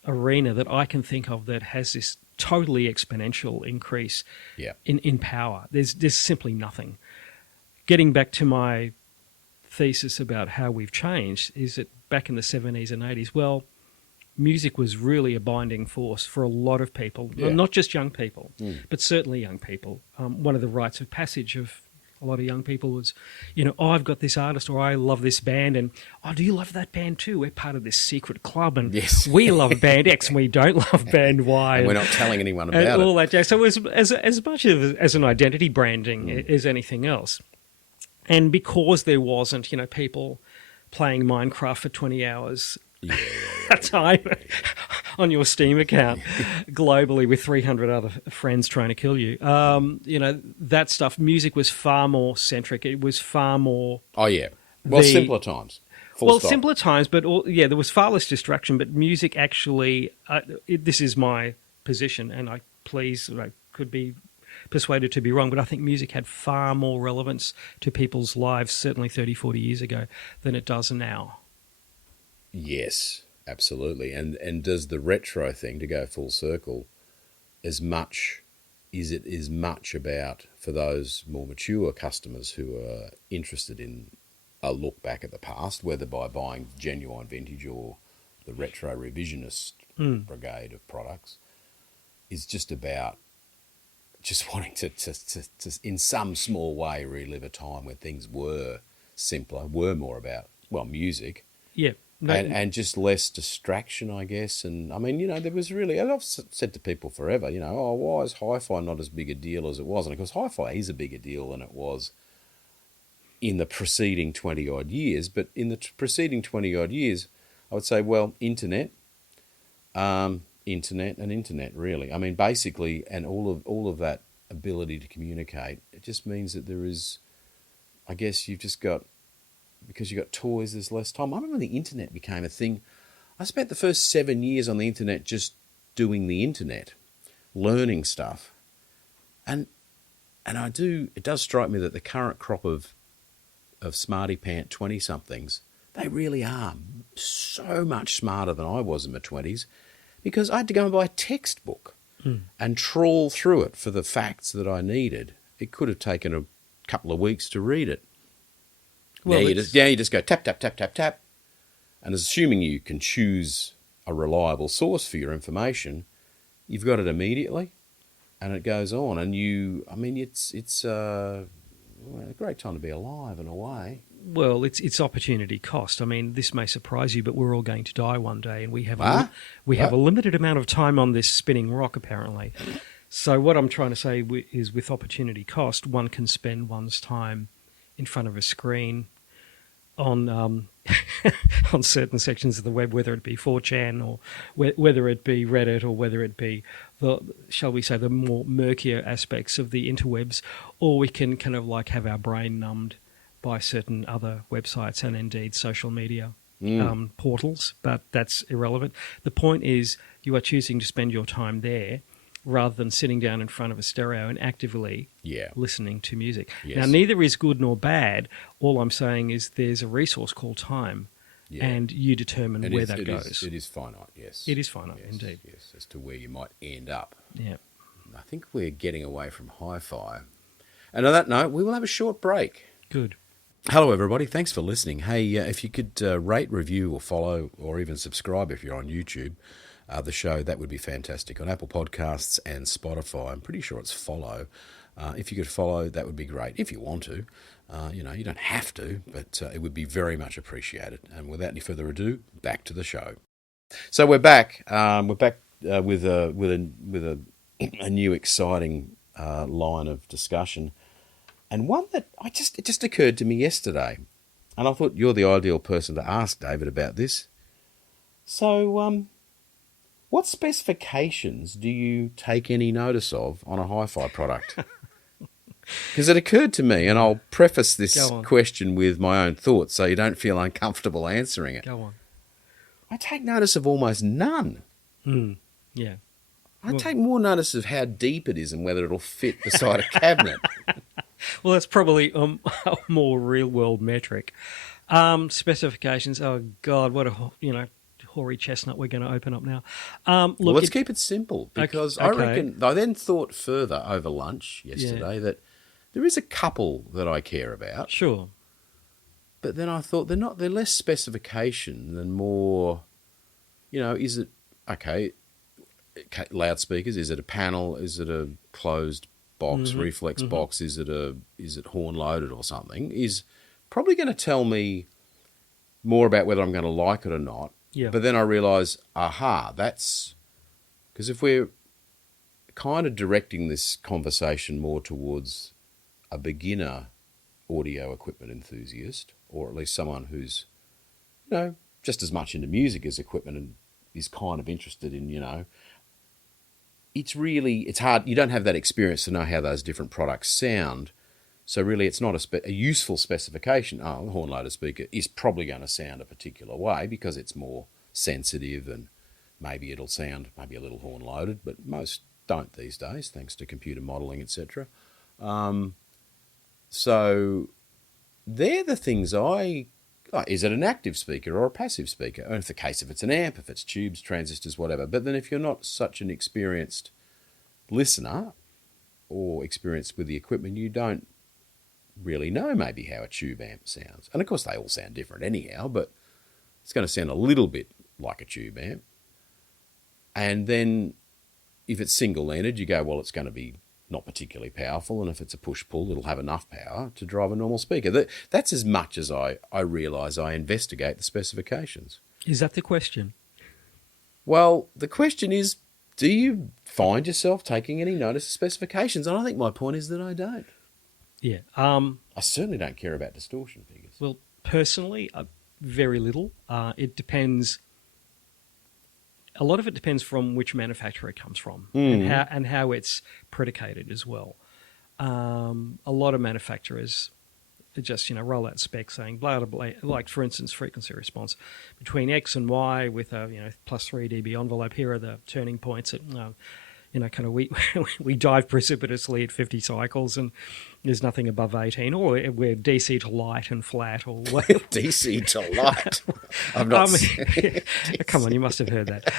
arena that I can think of that has this totally exponential increase Yeah. in power. There's simply nothing. Getting back to my thesis about how we've changed is that back in the 70s and 80s, well, music was really a binding force for a lot of people, Yeah. not just young people, but certainly young people. One of the rites of passage of a lot of young people was, oh, I've got this artist, or I love this band, and oh, do you love that band too? We're part of this secret club, and Yes. we love band X, and we don't love band Y, And we're not telling anyone and about all it. that jazz. So it was as much as an identity branding as anything else. And because there wasn't, people playing Minecraft for 20 hours a time on your Steam account globally with 300 other friends trying to kill you, that stuff, music was far more centric. It was far more... Oh, yeah. Well, simpler times. Full stop. Simpler times, but there was far less distraction, but music actually... this is my position, and I could be persuaded to be wrong, but I think music had far more relevance to people's lives, certainly 30, 40 years ago, than it does now. Yes, absolutely. And does the retro thing, to go full circle, is it as much about, for those more mature customers who are interested in a look back at the past, whether by buying genuine vintage or the retro revisionist brigade of products, is just about just wanting to in some small way relive a time when things were simpler, were more about, music. Yeah. And just less distraction, I guess. And I mean, there was really, and I've said to people forever, why is HiFi not as big a deal as it was? And of course, HiFi is a bigger deal than it was in the preceding 20 odd years. But in the preceding 20 odd years, I would say, internet, really. I mean, basically, and all of that ability to communicate, it just means that there is, I guess you've just got, because you've got toys, there's less time. I remember when the internet became a thing. I spent the first 7 years on the internet just doing the internet, learning stuff. And it does strike me that the current crop of smarty pant 20-somethings, they really are so much smarter than I was in my 20s, because I had to go and buy a textbook and trawl through it for the facts that I needed. It could have taken a couple of weeks to read it. Well, you just go tap, tap, tap, tap, tap. And assuming you can choose a reliable source for your information, you've got it immediately, and it goes on. And it's a great time to be alive in a way. Well, it's opportunity cost. I mean, this may surprise you, but we're all going to die one day, and we have a limited amount of time on this spinning rock, apparently. So what I'm trying to say is, with opportunity cost, one can spend one's time in front of a screen on on certain sections of the web, whether it be 4chan or whether it be Reddit or whether it be the more murkier aspects of the interwebs, or we can kind of like have our brain numbed by certain other websites and indeed social media portals, but that's irrelevant. The point is, you are choosing to spend your time there rather than sitting down in front of a stereo and actively listening to music. Yes. Now, neither is good nor bad. All I'm saying is there's a resource called time, and you determine where that goes. It is finite, yes. It is finite, indeed. Yes, as to where you might end up. Yeah. I think we're getting away from HiFi. And on that note, we will have a short break. Good. Hello, everybody. Thanks for listening. Hey, if you could rate, review, or follow, or even subscribe if you're on YouTube, the show, that would be fantastic. On Apple Podcasts and Spotify, I'm pretty sure it's follow. If you could follow, that would be great. If you want to, you don't have to, but it would be very much appreciated. And without any further ado, back to the show. So we're back. We're back with a new exciting line of discussion, and one that it just occurred to me yesterday, and I thought you're the ideal person to ask, David, about this. So, what specifications do you take any notice of on a HiFi product? Because it occurred to me, and I'll preface this question with my own thoughts so you don't feel uncomfortable answering it. Go on. I take notice of almost none. Yeah. I take more notice of how deep it is and whether it'll fit beside a cabinet. Well, that's probably a more real-world metric. Specifications, oh, God, what a hoary chestnut we're going to open up now. Well, Look, let's keep it simple, because I okay. reckon I then thought further over lunch yesterday that there is a couple that I care about. Sure. But then I thought they're less specification than more, is it, okay, loudspeakers, is it a panel, is it a closed box, reflex box, is it horn loaded or something, is probably going to tell me more about whether I'm going to like it or not. Yeah. But then I realise, that's because if we're kind of directing this conversation more towards a beginner audio equipment enthusiast, or at least someone who's, just as much into music as equipment and is kind of interested in, it's hard. You don't have that experience to know how those different products sound. So really it's not a useful specification. Oh, a horn loaded speaker is probably going to sound a particular way because it's more sensitive, and maybe it'll sound maybe a little horn loaded, but most don't these days, thanks to computer modelling, etc. So they're the things is it an active speaker or a passive speaker? And if the case, if it's an amp, if it's tubes, transistors, whatever. But then if you're not such an experienced listener or experienced with the equipment, you don't really know maybe how a tube amp sounds. And of course they all sound different anyhow, but it's going to sound a little bit like a tube amp. And then if it's single-ended, you go, well, it's going to be not particularly powerful, and if it's a push-pull, it'll have enough power to drive a normal speaker. That's as much as I realise I investigate the specifications. Is that the question? Well, the question is, do you find yourself taking any notice of specifications? And I think my point is that I don't. Yeah. I certainly don't care about distortion figures. Well, personally, very little. It depends. A lot of it depends from which manufacturer it comes from and how it's predicated as well. A lot of manufacturers just roll out specs saying blah blah blah. Like for instance, frequency response between X and Y with a plus 3 dB envelope. Here are the turning points at kind of we dive precipitously at 50 cycles, and there's nothing above 18, or we're DC to light and flat, or DC to light. I've not. Come on, you must have heard that.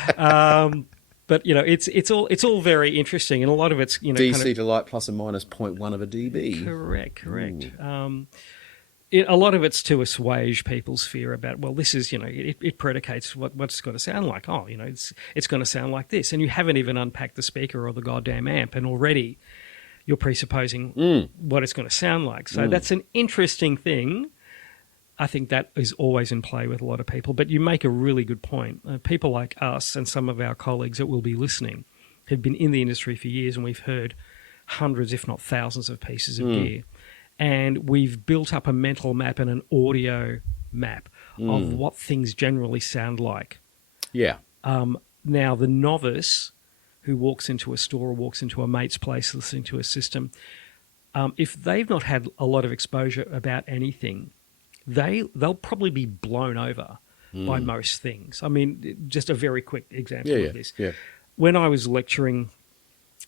But it's all very interesting, and a lot of it's DC kind of, to light plus or minus 0.1 of a dB. Correct. A lot of it's to assuage people's fear about, well, this is, it predicates what it's going to sound like. Oh, it's going to sound like this. And you haven't even unpacked the speaker or the goddamn amp, and already you're presupposing what it's going to sound like. So that's an interesting thing. I think that is always in play with a lot of people. But you make a really good point. People like us and some of our colleagues that will be listening have been in the industry for years, and we've heard hundreds, if not thousands, of pieces of gear. And we've built up a mental map and an audio map of what things generally sound like. Yeah. Now, the novice who walks into a store or walks into a mate's place listening to a system, if they've not had a lot of exposure about anything, they'll probably be blown over by most things. I mean, just a very quick example of this. Yeah. When I was lecturing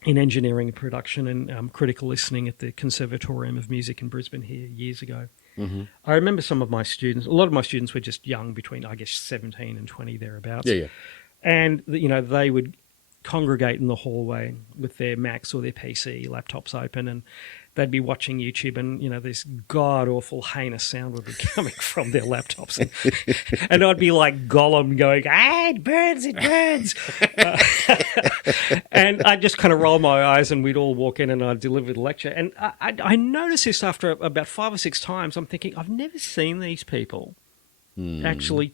in engineering and production and critical listening at the Conservatorium of Music in Brisbane here years ago. I remember some of my students, a lot of my students were just young, between, I guess, 17 and 20 thereabouts. Yeah. And, they would congregate in the hallway with their Macs or their PC laptops open, and they'd be watching YouTube, and this god-awful heinous sound would be coming from their laptops, and I'd be like Gollum going, it burns, and I'd just kind of roll my eyes, and we'd all walk in, and I'd deliver the lecture, and I noticed this after about 5 or 6 times. I'm thinking, I've never seen these people actually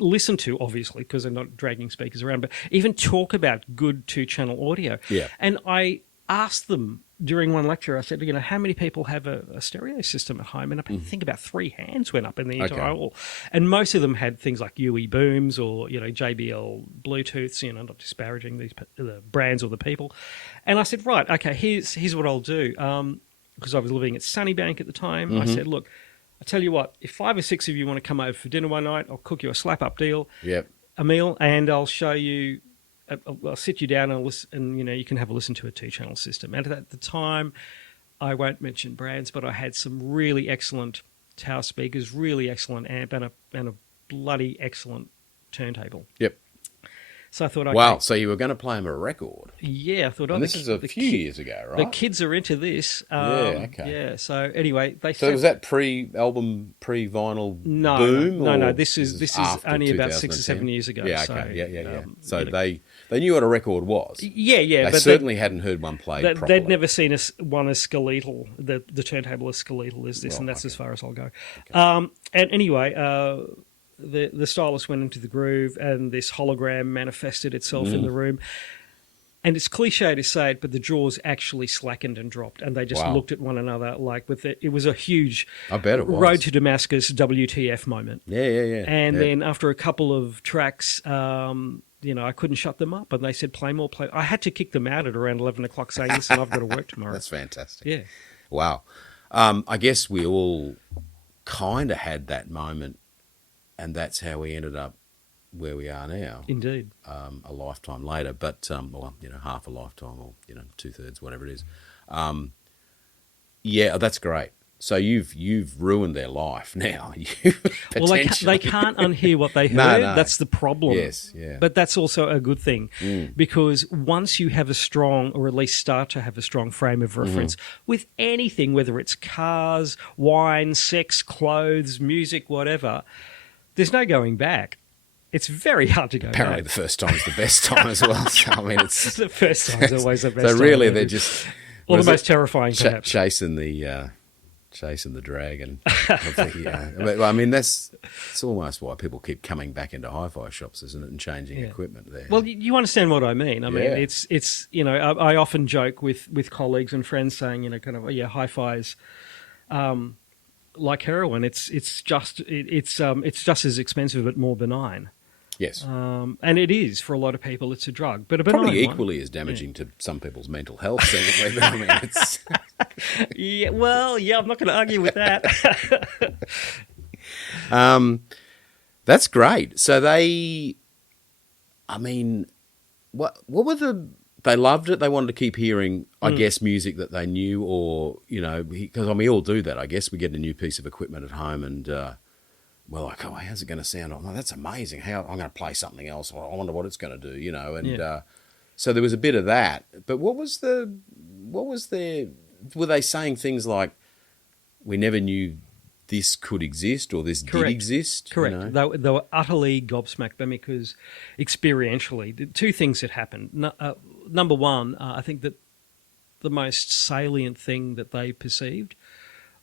listen to, obviously, because they're not dragging speakers around, but even talk about good 2-channel audio. Yeah. And I asked them during one lecture, I said, how many people have a stereo system at home? And I think about 3 hands went up in the entire hall. And most of them had things like UE booms or, JBL Bluetooths, not disparaging the brands or the people. And I said, right, okay, here's what I'll do. Because I was living at Sunnybank at the time. I said, look, I tell you what, if 5 or 6 of you want to come over for dinner one night, I'll cook you a slap-up a meal, and I'll show you, I'll sit you down and listen, and you can have a listen to a 2-channel system. And at the time, I won't mention brands, but I had some really excellent tower speakers, really excellent amp, and a bloody excellent turntable. Yep. So I thought, okay, Wow. So you were going to play him a record. yeah, I thought, And this is a few years ago, right? The kids are into this. Yeah, okay. Yeah, so anyway, So was that pre-album, pre-vinyl boom? No. or This is after only about 6 or 2010? 7 years ago. Yeah, so, okay, yeah. So you know, they knew what a record was. yeah, They but certainly hadn't heard one played properly. they'd never seen one as skeletal, the turntable as skeletal as this, Right, and that's okay. as far as I'll go. And anyway, the stylus went into the groove, and this hologram manifested itself in the room. And it's cliche to say it, but the jaws actually slackened and dropped, and they just Wow. looked at one another like with it. It was a huge I bet it was. Road to Damascus WTF moment. Yeah. And yeah. then after a couple of tracks, I couldn't shut them up, and they said, play more, play. I had to kick them out at around 11 o'clock saying, listen, I've got to work tomorrow. That's fantastic. Yeah. Wow. I guess we all kind of had that moment, and that's how we ended up where we are now. Indeed. A lifetime later, but half a lifetime, or 2/3, whatever it is. Yeah, that's great. So you've ruined their life now. Well, they can't unhear what they heard. No. That's the problem. Yes, yeah. But that's also a good thing because once you have a strong, or at least start to have a strong frame of reference with anything, whether it's cars, wine, sex, clothes, music, whatever, there's no going back. It's very hard to go Apparently, back. the first time is the best time as well. So, I mean, it's The first time's always the best so really time. they're just Or what is the most it? terrifying, perhaps. chasing the dragon. I mean, it's almost why people keep coming back into hi-fi shops, isn't it, and changing equipment there. Well, you understand what I mean. I mean, Yeah. it's I often joke with colleagues and friends saying, hi-fi is like heroin. It's just as expensive but more benign. Yes. And it is for a lot of people. It's a drug, but a benign Probably one. equally as damaging to some people's mental health. Seemingly, but I mean, it's Yeah, well, yeah, I'm not going to argue with that. that's great. So what were they loved it. They wanted to keep hearing, I guess, music that they knew, or because we all do that. I guess we get a new piece of equipment at home, and we're like, oh, how's it going to sound? Oh, that's amazing. How I'm going to play something else. Or I wonder what it's going to do. And so there was a bit of that. But what was their? Were they saying things like, we never knew this could exist, or this did exist? Correct. They were utterly gobsmacked by me because experientially, the two things that happened. Number one, I think that the most salient thing that they perceived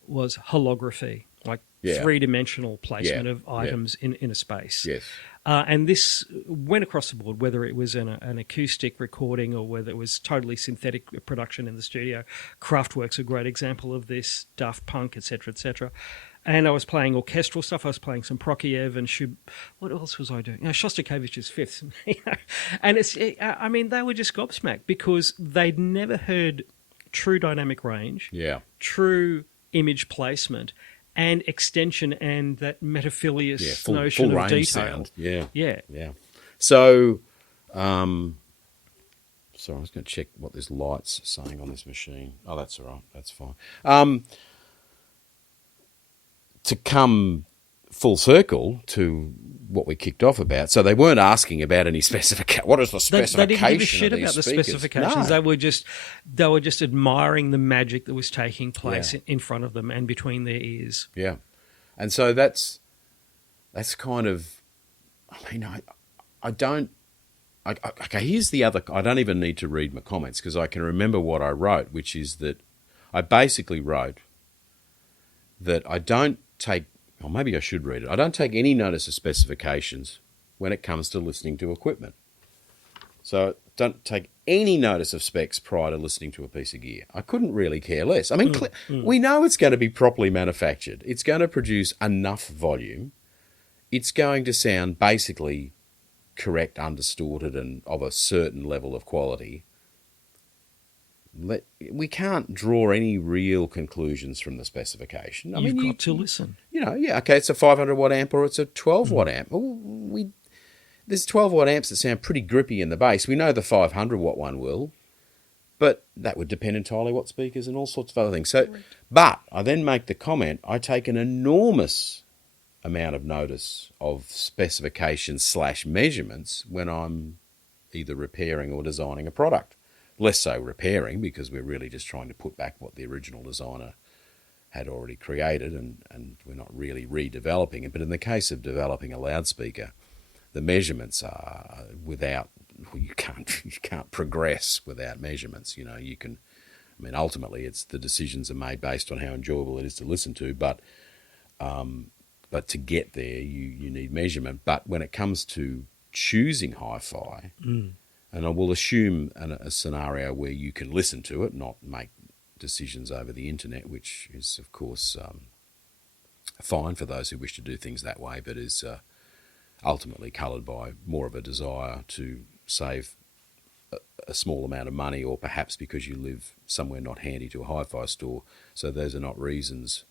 was holography, like three-dimensional placement of items in a space. Yes. And this went across the board, whether it was an acoustic recording or whether it was totally synthetic production in the studio. Kraftwerk's a great example of this, Daft Punk, etc., etc. And I was playing orchestral stuff. I was playing some Prokofiev and what else was I doing? Shostakovich's Fifths. And they were just gobsmacked because they'd never heard true dynamic range, true image placement, and extension, and that metaphilius notion full of range detail. sound. Yeah. So, sorry, I was going to check what this light's saying on this machine. Oh, that's all right. That's fine. To come full circle to what we kicked off about, so they weren't asking about any specification. What is the specification? They didn't give a shit of these about the speakers? specifications. No. They were just admiring the magic that was taking place in front of them and between their ears. Yeah, and so that's kind of. I mean, I don't. Okay, here's the other. I don't even need to read my comments because I can remember what I wrote, which is that I basically wrote that I don't take. Or maybe I should read it. I don't take any notice of specifications when it comes to listening to equipment. So don't take any notice of specs prior to listening to a piece of gear. I couldn't really care less. I mean, we know it's going to be properly manufactured. It's going to produce enough volume. It's going to sound basically correct, undistorted, and of a certain level of quality. We can't draw any real conclusions from the specification. You've got to listen. Okay, it's a 500 watt amp or it's a 12 watt amp. Well, there's 12 watt amps that sound pretty grippy in the bass. We know the 500 watt one will, but that would depend entirely what speakers and all sorts of other things. So, but I then make the comment, I take an enormous amount of notice of specifications / measurements when I'm either repairing or designing a product. Less so repairing, because we're really just trying to put back what the original designer had already created, and we're not really redeveloping it. But in the case of developing a loudspeaker, the measurements are you can't progress without measurements. You can, ultimately it's the decisions are made based on how enjoyable it is to listen to, but to get there, you need measurement. But when it comes to choosing hi-fi, and I will assume a scenario where you can listen to it, not make decisions over the internet, which is, of course, fine for those who wish to do things that way, but is ultimately coloured by more of a desire to save a small amount of money, or perhaps because you live somewhere not handy to a hi-fi store. So those are not reasons.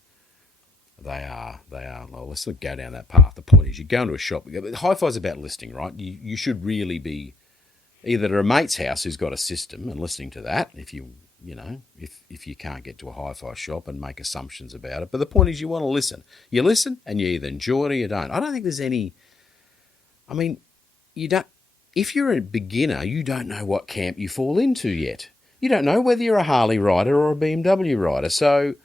They are. Well, let's not go down that path. The point is, you go into a shop. Hi-fi is about listening, right? You should really be either at a mate's house who's got a system and listening to that, if you can't get to a hi-fi shop and make assumptions about it. But the point is, you want to listen. You listen and you either enjoy it or you don't. I don't think there's any... you don't... If you're a beginner, you don't know what camp you fall into yet. You don't know whether you're a Harley rider or a BMW rider. So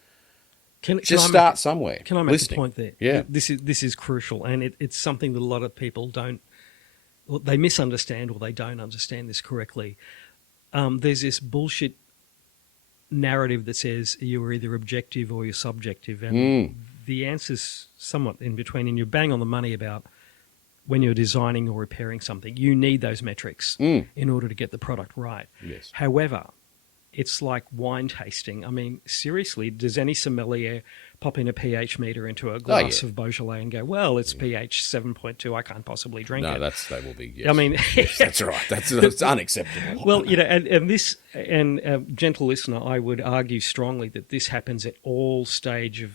start somewhere. Can I make a point there? Yeah. This is crucial, and it's something that a lot of people they misunderstand, or they don't understand this correctly. There's this bullshit narrative that says you are either objective or you're subjective, and the answer's somewhat in between, and you're bang on the money about when you're designing or repairing something. You need those metrics in order to get the product right. Yes. However, it's like wine tasting. Seriously, does any sommelier pop in a pH meter into a glass of Beaujolais and go, well, it's pH 7.2, I can't possibly drink it? No, they will be, yes. Yes, that's right. That's unacceptable. Well, gentle listener, I would argue strongly that this happens at all stages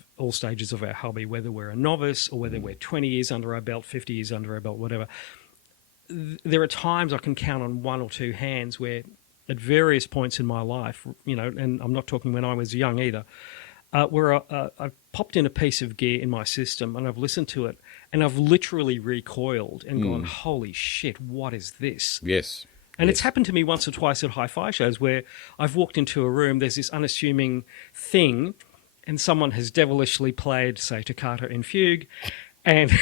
of our hobby, whether we're a novice or whether we're 20 years under our belt, 50 years under our belt, whatever. There are times I can count on one or two hands where, at various points in my life, and I'm not talking when I was young either, where I've popped in a piece of gear in my system and I've listened to it and I've literally recoiled and gone, holy shit, what is this? Yes. And it's happened to me once or twice at hi-fi shows where I've walked into a room, there's this unassuming thing, and someone has devilishly played, say, Toccata in Fugue, and...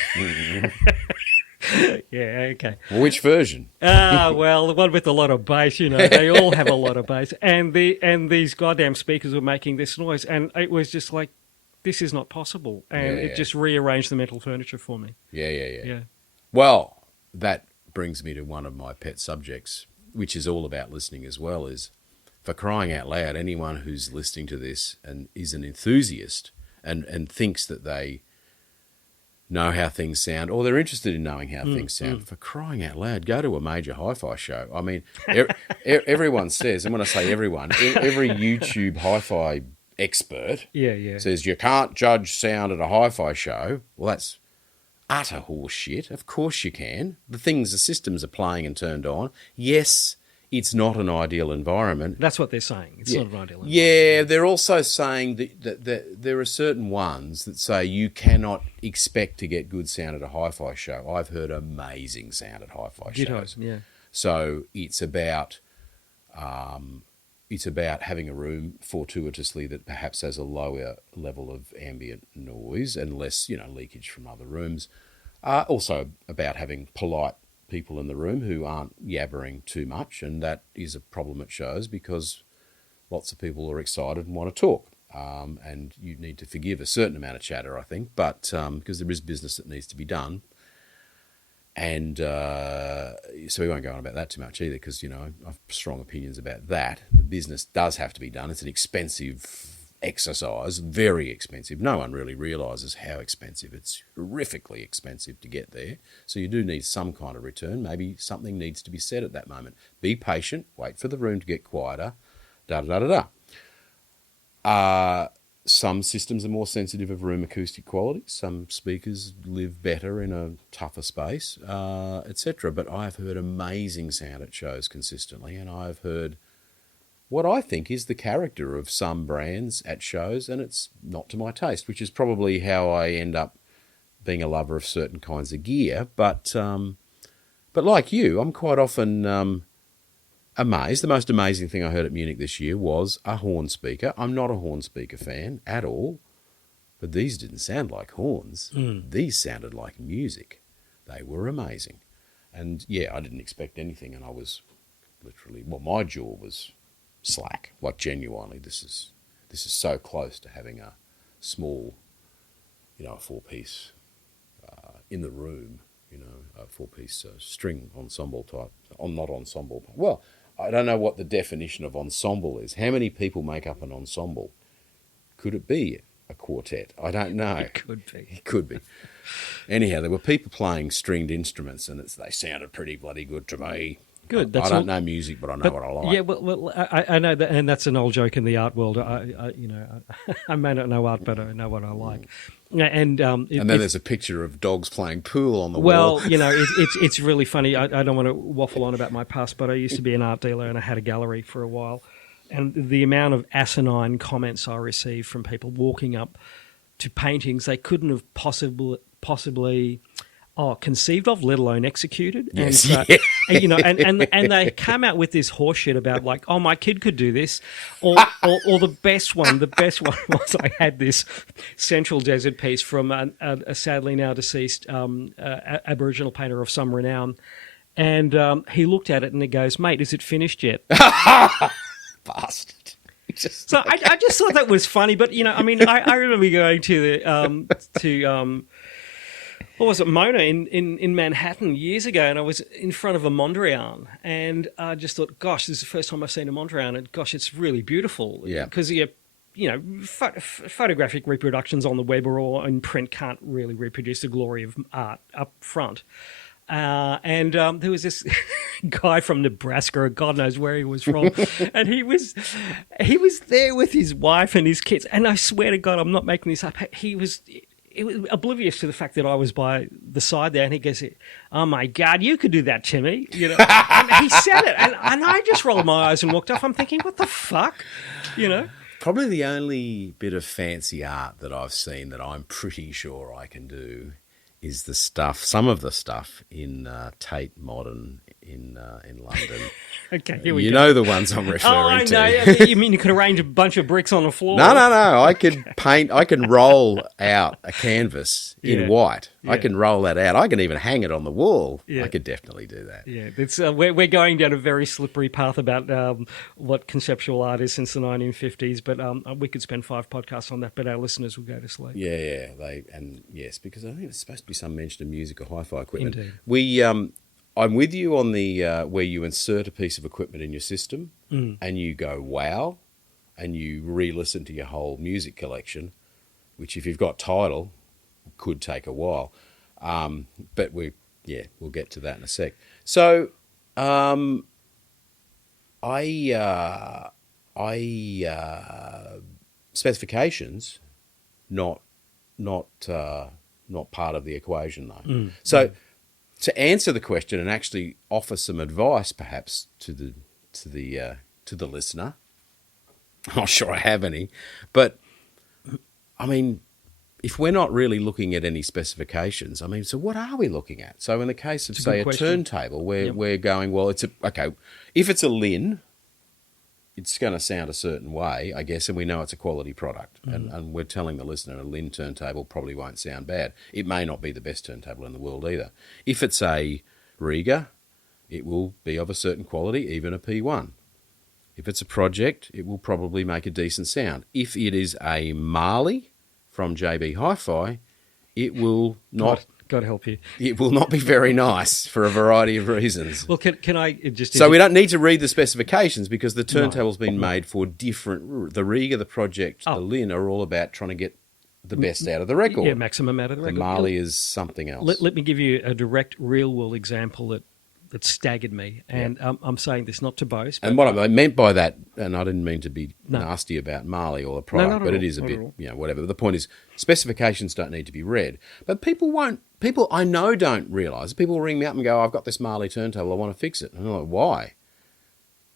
Yeah, okay. Which version? Well, the one with a lot of bass, they all have a lot of bass. And these goddamn speakers were making this noise, and it was just like, this is not possible. And it just rearranged the mental furniture for me. Yeah. Well, that brings me to one of my pet subjects, which is all about listening as well, is, for crying out loud, anyone who's listening to this and is an enthusiast and thinks that they know how things sound, or they're interested in knowing how things sound, for crying out loud, go to a major hi-fi show. Everyone says, and when I say everyone, every YouTube hi-fi expert says you can't judge sound at a hi-fi show. Well, that's utter horse shit. Of course you can. The systems are playing and turned on. Yes, it's not an ideal environment. That's what they're saying. It's not an ideal environment. Yeah, they're also saying that there are certain ones that say you cannot expect to get good sound at a hi-fi show. I've heard amazing sound at hi-fi shows. Yeah. So it's about having a room fortuitously that perhaps has a lower level of ambient noise and less, leakage from other rooms. Also about having polite people in the room who aren't yabbering too much, and that is a problem at shows because lots of people are excited and want to talk, and you need to forgive a certain amount of chatter, I think, but because there is business that needs to be done, and so we won't go on about that too much either, because I have strong opinions about that. The business does have to be done. It's an expensive exercise, very expensive. No one really realises how expensive. It's horrifically expensive to get there. So you do need some kind of return. Maybe something needs to be said at that moment. Be patient, wait for the room to get quieter, some systems are more sensitive of room acoustic quality. Some speakers live better in a tougher space, etc. But I've heard amazing sound at shows consistently, and I've heard what I think is the character of some brands at shows, and it's not to my taste, which is probably how I end up being a lover of certain kinds of gear, but like you, I'm quite often amazed. The most amazing thing I heard at Munich this year was a horn speaker. I'm not a horn speaker fan at all, but these didn't sound like horns. These sounded like music. They were amazing. And yeah, I didn't expect anything, and I was literally, well, my jaw was slack. Like, genuinely, this is so close to having a small, a 4-piece in the room, a 4-piece string ensemble type. Not ensemble. Well, I don't know what the definition of ensemble is. How many people make up an ensemble? Could it be a quartet? I don't know. It could be. It could be. Anyhow, there were people playing stringed instruments, and they sounded pretty bloody good to me. Good. I don't know music, but I know what I like. Yeah, well, I know that, and that's an old joke in the art world. I may not know art, but I know what I like. And then there's a picture of dogs playing pool on the wall. Well, it's really funny. I don't want to waffle on about my past, but I used to be an art dealer, and I had a gallery for a while. And the amount of asinine comments I received from people walking up to paintings they couldn't have possibly conceived of, let alone executed. Yes. And they come out with this horseshit about like, oh, my kid could do this, or the best one was I had this Central Desert piece from a sadly now deceased Aboriginal painter of some renown, and he looked at it and he goes, "Mate, is it finished yet?" Bastard. So I just thought that was funny, but I remember going to what was it, Mona in Manhattan years ago, and I was in front of a Mondrian, and I just thought, gosh, this is the first time I've seen a Mondrian, and gosh, it's really beautiful. Yeah. Because photographic reproductions on the web or in print can't really reproduce the glory of art up front. And there was this guy from Nebraska, or God knows where he was from, and he was there with his wife and his kids, and I swear to God, I'm not making this up. He was oblivious to the fact that I was by the side there, and he goes, "Oh my God, you could do that, Timmy!" And he said it, and I just rolled my eyes and walked off. I'm thinking, what the fuck, Probably the only bit of fancy art that I've seen that I'm pretty sure I can do is some of the stuff in Tate Modern in London. Okay, here we go. You know the ones I'm referring to. Oh, I know. You mean you could arrange a bunch of bricks on the floor? No. I can paint. I can roll out a canvas in white. Yeah. I can roll that out. I can even hang it on the wall. Yeah. I could definitely do that. Yeah, it's we're going down a very slippery path about what conceptual art is since the 1950s. But we could spend 5 podcasts on that. But our listeners will go to sleep. Yeah. Yes, because I think there's supposed to be some mention of music or hi-fi equipment. Indeed. I'm with you on the where you insert a piece of equipment in your system and you go, wow, and you re-listen to your whole music collection, which if you've got Tidal, could take a while. But we'll get to that in a sec. So specifications, not part of the equation though. So to answer the question and actually offer some advice, perhaps to the listener, I'm not sure I have any, but I mean, if we're not really looking at any specifications, so what are we looking at? So in the case of say a turntable, we're going, well, if it's a Lin, it's going to sound a certain way, I guess, and we know it's a quality product. And we're telling the listener a Lin turntable probably won't sound bad. It may not be the best turntable in the world either. If it's a Riga, it will be of a certain quality, even a P1. If it's a Project, it will probably make a decent sound. If it is a Marley from JB Hi-Fi, it will not... God help you. It will not be very nice for a variety of reasons. Well, can I just... So we don't need to read the specifications because the turntable's been made for different... The Riga, the Project, the Lin are all about trying to get the best out of the record. Yeah, maximum out of the record. The Marley is something else. Let me give you a direct real-world example that staggered me. And I'm saying this not to boast. And what I meant by that, and I didn't mean to be nasty about Marley or the product, but it is a bit, whatever. The point is, specifications don't need to be read. But people I know don't realise. People ring me up and go, I've got this Marley turntable, I want to fix it. And I'm like, why?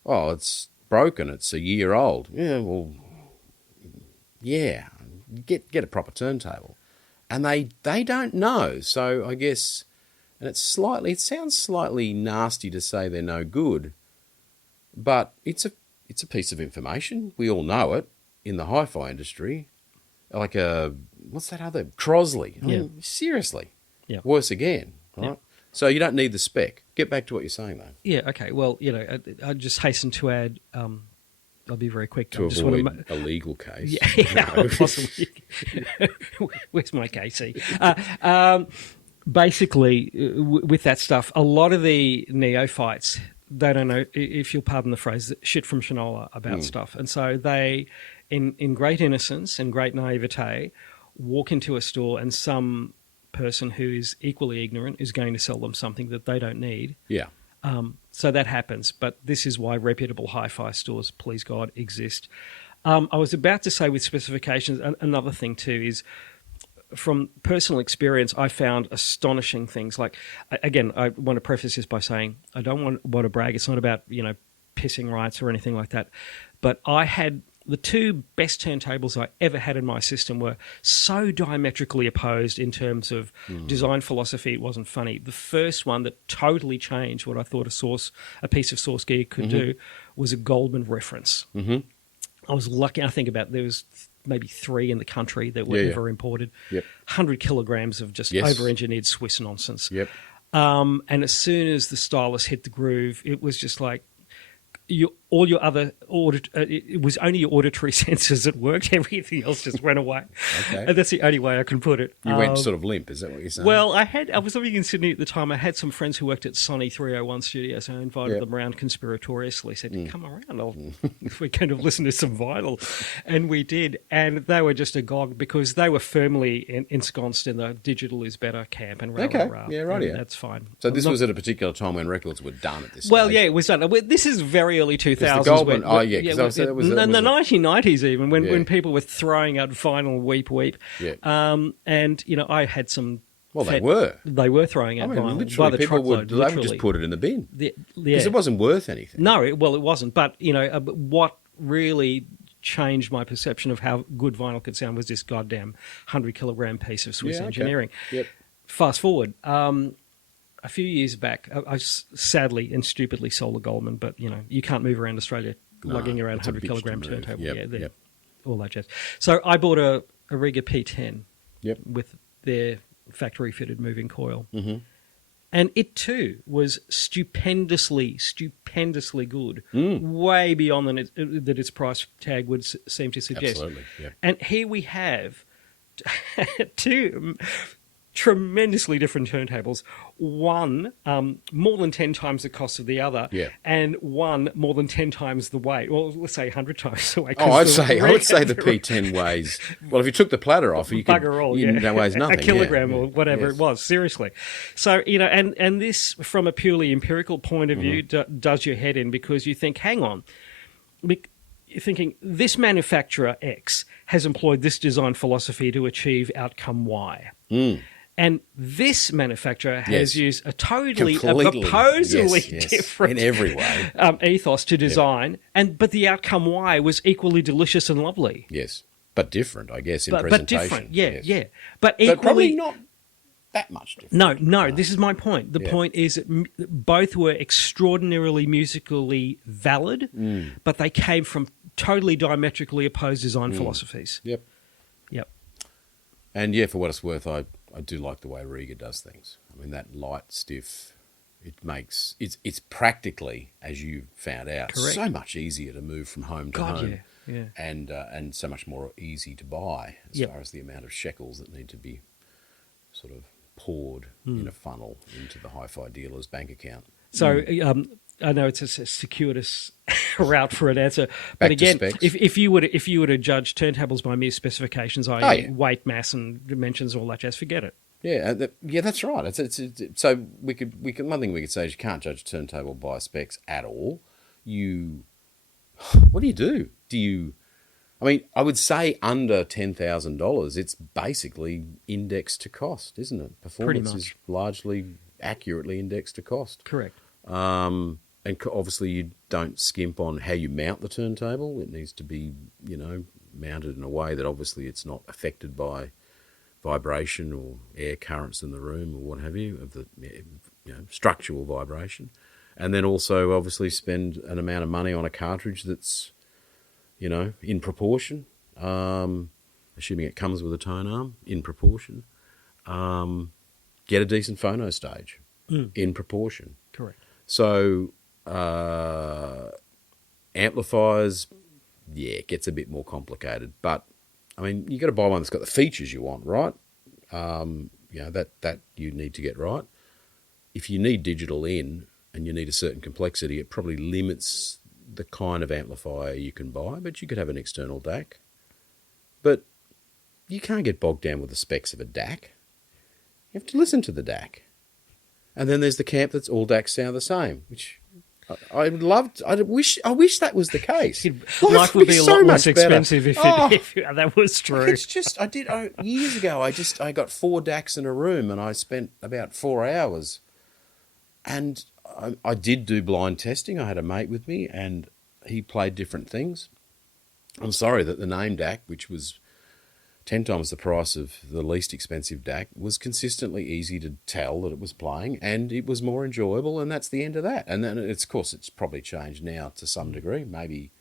Oh, it's broken, it's a year old. Yeah, well, get a proper turntable. and they don't know. So I guess, and it sounds slightly nasty to say they're no good, but it's a piece of information. We all know it in the hi-fi industry. Like what's that other Crosley? I mean, seriously, worse again, right? Yeah. So you don't need the spec. Get back to what you're saying, though. Yeah. Okay. Well, I just hasten to add. I'll be very quick. To avoid a legal case. Yeah, possibly. Where's my Casey? Basically, with that stuff, a lot of the neophytes, they don't know, if you'll pardon the phrase, shit from Shinola about stuff. And so they, in great innocence and great naivete, walk into a store and some person who is equally ignorant is going to sell them something that they don't need. Yeah. So that happens, but this is why reputable hi-fi stores, please God, exist. I was about to say with specifications, another thing too is, from personal experience, I found astonishing things. Like, again, I want to preface this by saying I don't want to brag. It's not about, pissing rights or anything like that. But I had the two best turntables I ever had in my system were so diametrically opposed in terms of design philosophy. It wasn't funny. The first one that totally changed what I thought a piece of source gear could do was a Goldman reference. Mm-hmm. I was lucky. I think there was maybe 3 in the country that were ever imported. Yep. 100 kilograms of just over-engineered Swiss nonsense. Yep. And as soon as the stylus hit the groove, it was just like, it was only your auditory sensors that worked. Everything else just went away. Okay. And that's the only way I can put it. You went sort of limp, is that what you're saying? Well, I was living in Sydney at the time. I had some friends who worked at Sony 301 Studios, and I invited them around conspiratoriously. Said, come around, if we're going to listen to some vinyl. And we did. And they were just agog because they were firmly ensconced in the digital is better camp and rah, okay. rah. Yeah, right. Yeah. That's fine. So this was at a particular time when records were done at this Well, stage. yeah, it was done. This is very early 2000s. The Goldman, in the 1990s even, when people were throwing out vinyl weep. Yeah. And, I had some... Well, they were. They were throwing out vinyl. Literally, by the people truckload, they would just put it in the bin. Because it wasn't worth anything. No, it wasn't. But, what really changed my perception of how good vinyl could sound was this goddamn 100-kilogram piece of Swiss engineering. Yep. Fast forward... a few years back, I sadly and stupidly sold a Goldman, but, you can't move around Australia lugging around 100-kilogram turntable. Yep. All that jazz. So I bought a Riga P10 with their factory-fitted moving coil. Mm-hmm. And it, too, was stupendously good, way beyond that its price tag would seem to suggest. Absolutely, yeah. And here we have two tremendously different turntables. One more than 10 times the cost of the other, and one more than 10 times the weight. Well, let's say 100 times the weight. I would say the P10 weighs. Well, if you took the platter off, you could. Bugger all, that weighs nothing. A kilogram or whatever it was. Seriously. So and this, from a purely empirical point of view, does your head in, because you think, hang on. You're thinking, this manufacturer X has employed this design philosophy to achieve outcome Y. And this manufacturer has used a supposedly different in every way ethos to design, but the outcome Y was equally delicious and lovely. Yes, but different, I guess, in presentation. But different, yeah. But equally, probably not that much different. No, this is my point. The point is that both were extraordinarily musically valid, but they came from totally diametrically opposed design philosophies. Yep. And for what it's worth, I do like the way Riga does things. I mean, that light, stiff, it's practically, as you found out, so much easier to move from home to home. Yeah. And so much more easy to buy as far as the amount of shekels that need to be sort of poured in a funnel into the hi-fi dealer's bank account. So I know it's a circuitous route for an answer, but again, if you were to judge turntables by mere specifications, i.e. weight, mass, and dimensions, all that jazz, forget it. Yeah, that's right. It's so we could one thing we could say is you can't judge a turntable by specs at all. What do you do? I mean, I would say under $10,000, it's basically indexed to cost, isn't it? Performance is largely accurately indexed to cost. Correct. And obviously you don't skimp on how you mount the turntable. It needs to be, mounted in a way that obviously it's not affected by vibration or air currents in the room or what have you, of the structural vibration. And then also obviously spend an amount of money on a cartridge that's, in proportion, assuming it comes with a tone arm, in proportion. Get a decent phono stage in proportion. Correct. So amplifiers, it gets a bit more complicated. But, I mean, you got to buy one that's got the features you want, right? That you need to get right. If you need digital in and you need a certain complexity, it probably limits the kind of amplifier you can buy, but you could have an external DAC. But you can't get bogged down with the specs of a DAC. You have to listen to the DAC. And then there's the camp that's all DACs sound the same, which I wish that was the case. Life would be a lot less expensive if that was true. It's just, years ago, I got 4 DACs in a room and I spent about 4 hours. And I did do blind testing. I had a mate with me and he played different things. I'm sorry that the name DAC, which was 10 times the price of the least expensive DAC, was consistently easy to tell that it was playing, and it was more enjoyable, and that's the end of that. And then, of course, it's probably changed now to some degree, maybe,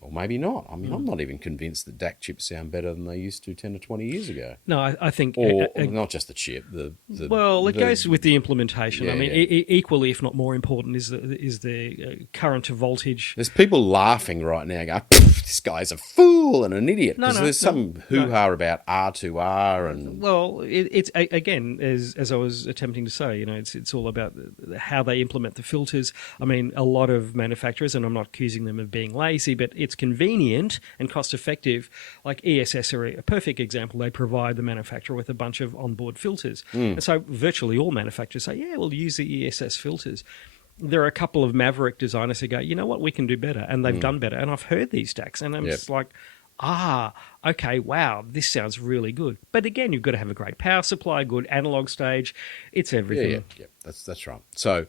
or maybe not. I mean, I'm not even convinced that DAC chips sound better than they used to 10 or 20 years ago. No, I think... Or not just the chip. It goes with the implementation. Yeah, I mean, equally, if not more important, is the current to voltage. There's people laughing right now going, this guy's a fool and an idiot. Because there's some hoo-ha about R2R and... Well, it's again, as I was attempting to say, it's all about how they implement the filters. I mean, a lot of manufacturers, and I'm not accusing them of being lazy, but it's convenient and cost-effective. Like ESS are a perfect example. They provide the manufacturer with a bunch of onboard filters. And so virtually all manufacturers say, we'll use the ESS filters. There are a couple of maverick designers who go, you know what, we can do better. And they've done better. And I've heard these DACs and I'm just like, okay, wow, this sounds really good. But again, you've got to have a great power supply, good analog stage. It's everything. Yeah. That's right. So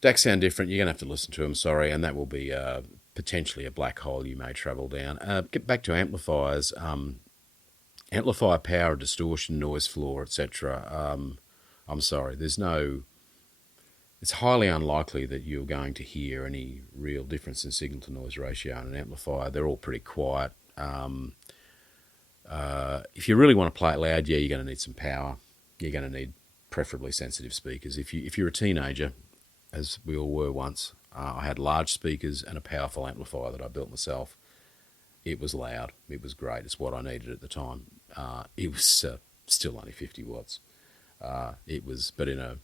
DACs sound different. You're going to have to listen to them, sorry, and that will be potentially a black hole you may travel down. Get back to amplifiers. Amplifier power, distortion, noise floor, etc. I'm sorry, it's highly unlikely that you're going to hear any real difference in signal to noise ratio in an amplifier. They're all pretty quiet. If you really want to play it loud, you're going to need some power. You're going to need preferably sensitive speakers. If you're a teenager, as we all were once, I had large speakers and a powerful amplifier that I built myself. It was loud. It was great. It's what I needed at the time. It was still only 50 watts. It was, but in a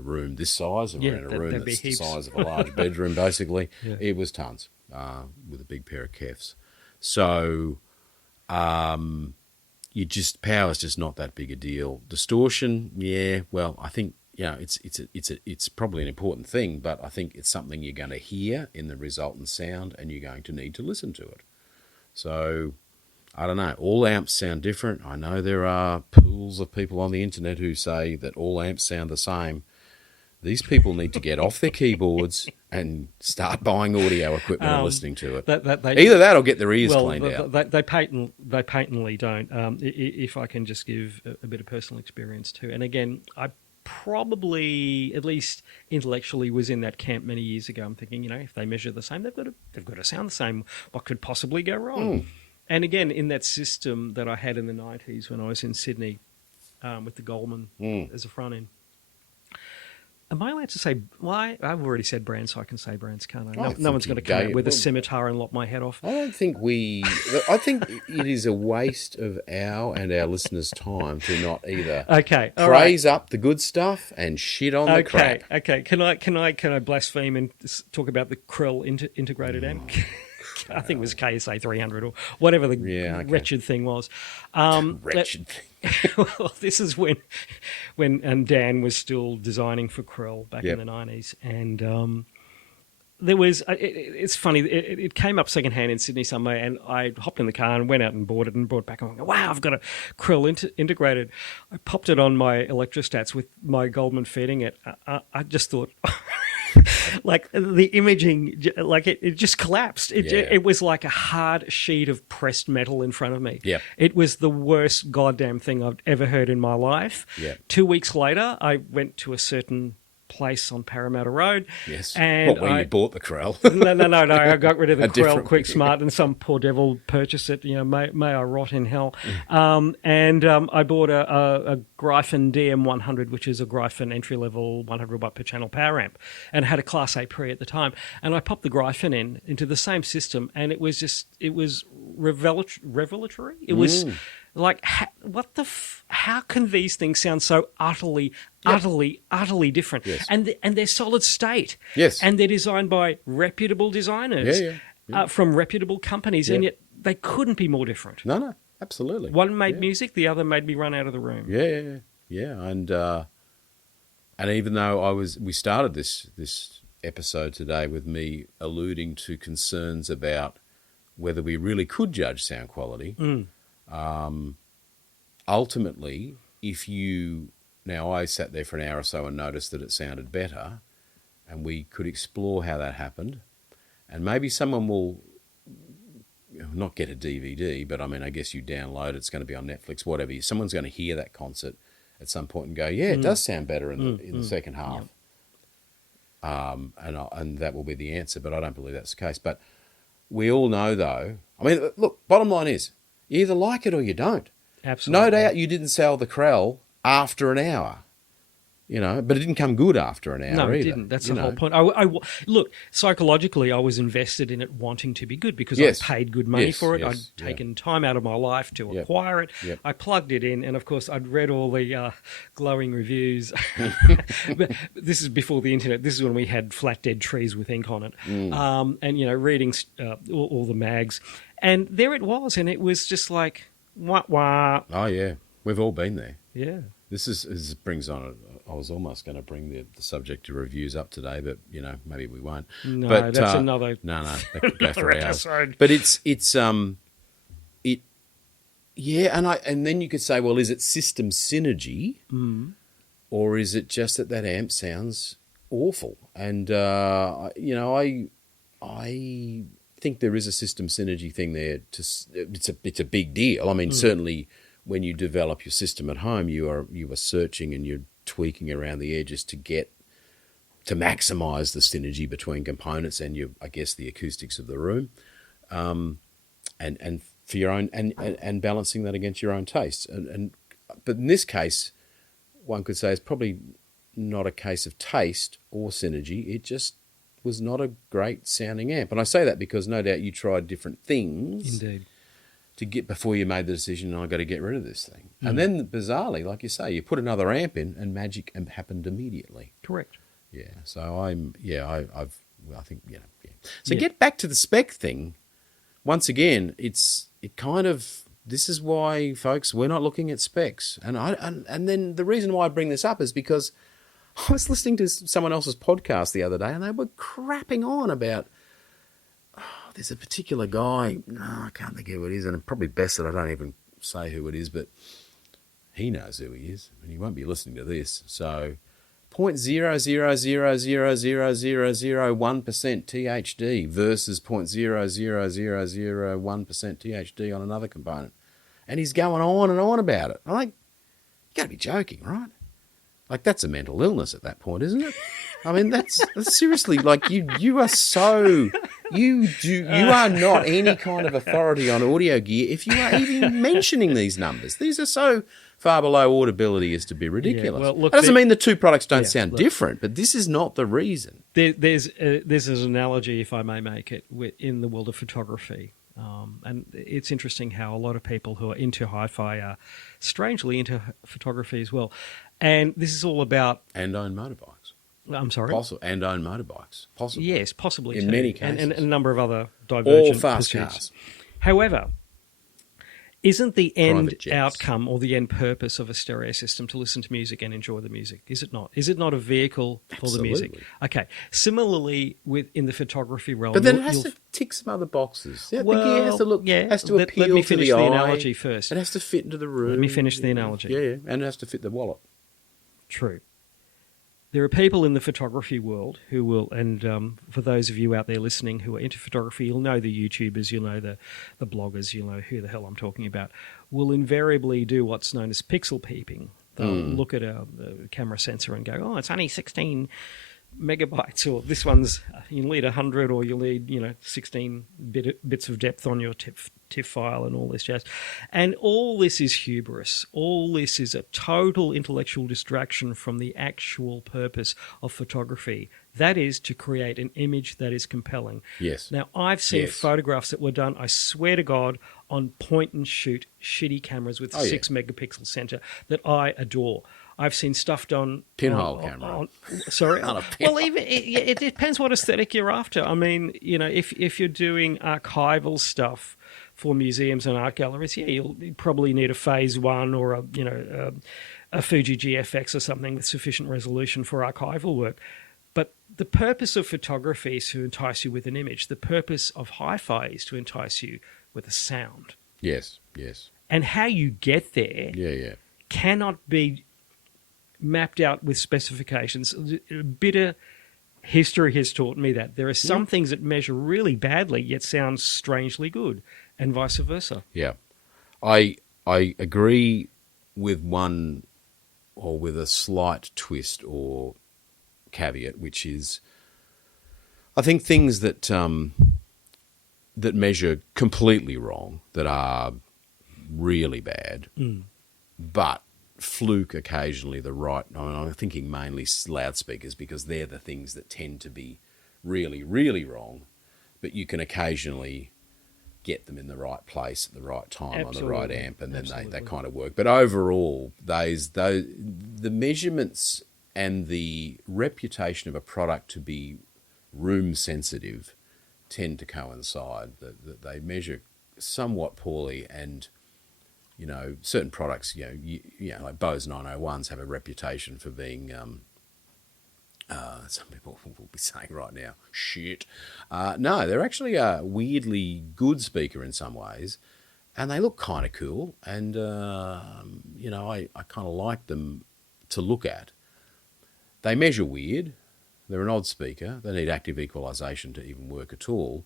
room this size, or in a room that's the size of a large bedroom, basically, it was tons with a big pair of kefs. So, power's just not that big a deal. Distortion, I think it's probably an important thing, but I think it's something you're going to hear in the resultant sound, and you're going to need to listen to it. So, I don't know. All amps sound different. I know there are pools of people on the internet who say that all amps sound the same. These people need to get off their keyboards and start buying audio equipment and listening to it. Either that or get their ears cleaned out. They patently don't. If I can just give a bit of personal experience too. And again, I probably, at least intellectually, was in that camp many years ago. I'm thinking, if they measure the same, they've got to sound the same. What could possibly go wrong? And again, in that system that I had in the 90s when I was in Sydney with the Goldman as a front end. Am I allowed to say why? I've already said brands, so I can say brands, can't I? No one's going to come out with a scimitar and lop my head off. I think it is a waste of our and our listeners' time to not either praise up the good stuff and shit on the crap. Okay. Can I blaspheme and talk about the Krell integrated amp? I think it was KSA 300 or whatever the wretched thing was. Wretched thing. Well, this is when Dan was still designing for Krell back in the 90s. And there was, it's funny, it came up secondhand in Sydney somewhere, and I hopped in the car and went out and bought it and brought it back. And I go, wow, I've got a Krell integrated. I popped it on my electrostats with my Goldman feeding it. I just thought... like the imaging, like it just collapsed. Yeah. It was like a hard sheet of pressed metal in front of me. Yep. It was the worst goddamn thing I've ever heard in my life. Yep. 2 weeks later, I went to a certain place on Parramatta Road. Yes. And where you bought the Corel? No. I got rid of the Corel different- quick smart, and some poor devil purchased it. May I rot in hell. And I bought a Gryphon DM100, which is a Gryphon entry level 100 watt per channel power amp, and had a Class A pre at the time. And I popped the Gryphon into the same system, and it was revelatory. It was. Like, how can these things sound so utterly different? Yes. And they're solid state. Yes. And they're designed by reputable designers from reputable companies, and yet they couldn't be more different. No, absolutely. One made music, the other made me run out of the room. Yeah. And even though we started this episode today with me alluding to concerns about whether we really could judge sound quality. Ultimately, now I sat there for an hour or so and noticed that it sounded better, and we could explore how that happened, and maybe someone will not get a DVD, but I mean, I guess you download it, it's going to be on Netflix, whatever. Someone's going to hear that concert at some point and go, yeah, it does sound better in the second half. And that will be the answer, but I don't believe that's the case. But we all know, though, I mean, look, bottom line is, you either like it or you don't. Absolutely. No doubt you didn't sell the Corel after an hour, but it didn't come good after an hour No, either. it didn't. That's the whole point. Look, psychologically, I was invested in it wanting to be good because I paid good money for it. I'd taken time out of my life to acquire it. Yep. I plugged it in, and of course, I'd read all the glowing reviews. But this is before the internet. This is when we had flat dead trees with ink on it, and reading all the mags, and there it was, and it was just like wah wah. Oh yeah, we've all been there. Yeah. This brings on. I was almost going to bring the subject to reviews up today, but maybe we won't. No, but, that's another. No, that could go for hours. Episode. But and then you could say, well, is it system synergy, or is it just that amp sounds awful? And I think there is a system synergy thing there. It's a big deal. I mean, certainly. When you develop your system at home, you are searching and you're tweaking around the edges to maximise the synergy between components and I guess the acoustics of the room, and for your own and balancing that against your own tastes. But in this case, one could say it's probably not a case of taste or synergy. It just was not a great sounding amp, and I say that because no doubt you tried different things. Indeed. To get before you made the decision, I've got to get rid of this thing. And then, bizarrely, like you say, you put another amp in, and magic happened immediately. Correct. Yeah. So I think. So get back to the spec thing. Once again, this is why, folks, we're not looking at specs. And then the reason why I bring this up is because I was listening to someone else's podcast the other day, and they were crapping on about. There's a particular guy, I can't think who it is, and probably best that I don't even say who it is, but he knows who he is, and he won't be listening to this. So 0.0000001% THD versus 0.00001% THD on another component. And he's going on and on about it. I'm like, you got to be joking, right? Like, that's a mental illness at that point, isn't it? I mean, that's seriously, like, you are so... You are not any kind of authority on audio gear if you are even mentioning these numbers. These are so far below audibility as to be ridiculous. Yeah, well, look, that doesn't mean the two products don't sound different, but this is not the reason. There's an analogy, if I may make it, in the world of photography. And it's interesting how a lot of people who are into hi-fi are strangely into photography as well. And this is all about... And own motorbikes. I'm sorry? And own motorbikes. Possibly. Yes, possibly in too. many cases. And a number of other divergent all fast pursuits. Cars. However, isn't the end outcome or the end purpose of a stereo system to listen to music and enjoy the music? Is it not? Is it not a vehicle for the music? Okay. Similarly, in the photography realm... But then it has to tick some other boxes. Yeah, the gear has to look... has to appeal let me to finish the eye. analogy first. It has to fit into the room. Let me finish the analogy. Yeah, and it has to fit the wallet. True. there are people in the photography world who will, and for those of you out there listening who are into photography, you'll know the YouTubers, you'll know the bloggers, you'll know who the hell I'm talking about, will invariably do what's known as pixel peeping. They'll look at the camera sensor and go, oh, it's only 16 megabytes, or this one's, you'll need 100, or you'll need 16 bits of depth on your TIFF file and all this jazz. And all this is hubris. All this is a total intellectual distraction from the actual purpose of photography. That is to create an image that is compelling. Yes. Now, I've seen photographs that were done, I swear to God, on point-and-shoot shitty cameras with 6 megapixel sensor that I adore. I've seen stuff done pinhole camera. Sorry. Well, even it depends what aesthetic you're after. I mean, if you're doing archival stuff for museums and art galleries, you'll probably need a Phase 1 or a Fuji GFX or something with sufficient resolution for archival work. But the purpose of photography is to entice you with an image. The purpose of hi-fi is to entice you with a sound. Yes, yes. And how you get there cannot be mapped out with specifications. Bitter history has taught me that there are some things that measure really badly yet sound strangely good, and vice versa. Yeah, I agree with one, or with a slight twist or caveat, which is, I think things that that measure completely wrong, that are really bad, but fluke occasionally the right. I mean, I'm thinking mainly loudspeakers, because they're the things that tend to be really, really wrong, but you can occasionally get them in the right place at the right time on the right amp, and then they kind of work. But overall, the measurements and the reputation of a product to be room sensitive tend to coincide. That they measure somewhat poorly, and certain products, like Bose 901s have a reputation for being, some people will be saying right now, shit. No, they're actually a weirdly good speaker in some ways, and they look kind of cool, and, I kind of like them to look at. They measure weird. They're an odd speaker. They need active equalisation to even work at all.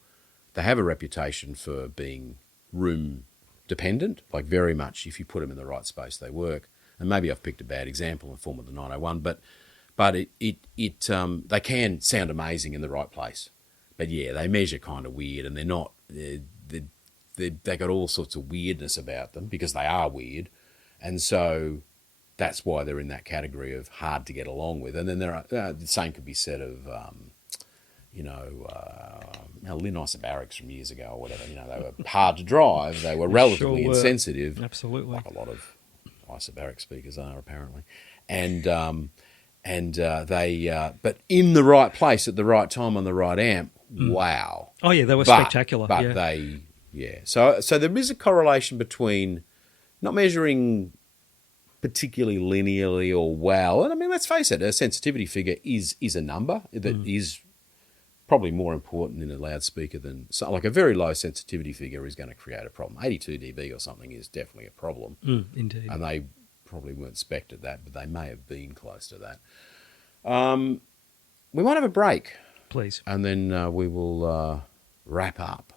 They have a reputation for being room dependent, like very much if you put them in the right space, they work. And maybe I've picked a bad example in the form of the 901, but they can sound amazing in the right place. But yeah, they measure kind of weird, and they're not. They got all sorts of weirdness about them because they are weird, and so that's why they're in that category of hard to get along with. And then there are the same could be said of Lynn Isobarics from years ago or whatever. They were hard to drive. They were relatively insensitive. Absolutely. Like a lot of isobaric speakers are, apparently. But in the right place at the right time on the right amp, wow. Oh, yeah, they were spectacular. But So there is a correlation between not measuring particularly linearly or well. And I mean, let's face it, a sensitivity figure is a number that is probably more important in a loudspeaker than, like a very low sensitivity figure is going to create a problem. 82 dB or something is definitely a problem. Indeed. And they probably weren't spec'd at that, but they may have been close to that. We might have a break. Please. And then we will wrap up.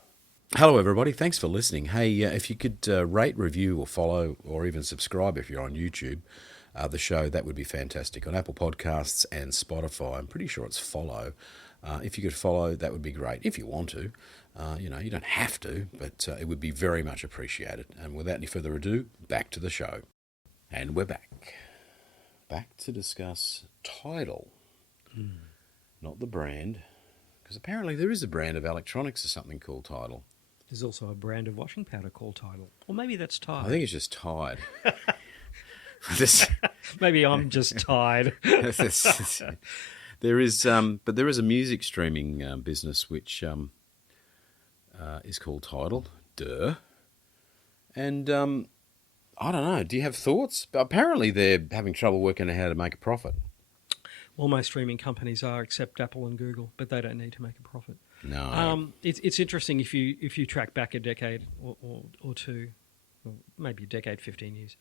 Hello, everybody. Thanks for listening. Hey, if you could rate, review, or follow, or even subscribe if you're on YouTube, the show, that would be fantastic. On Apple Podcasts and Spotify, I'm pretty sure it's follow. If you could follow, that would be great. If you want to, you don't have to, but it would be very much appreciated. And without any further ado, back to the show. And we're back. Back to discuss Tidal. Not the brand, because apparently there is a brand of electronics or something called Tidal. There's also a brand of washing powder called Tidal. Or maybe that's Tide. I think it's just Tide. Maybe I'm just tired. There is a music streaming business which is called Tidal. Duh. And I don't know. Do you have thoughts? Apparently they're having trouble working out how to make a profit. Well, most streaming companies are, except Apple and Google, but they don't need to make a profit. No. It's interesting if you track back a decade or two, or maybe a decade, 15 years.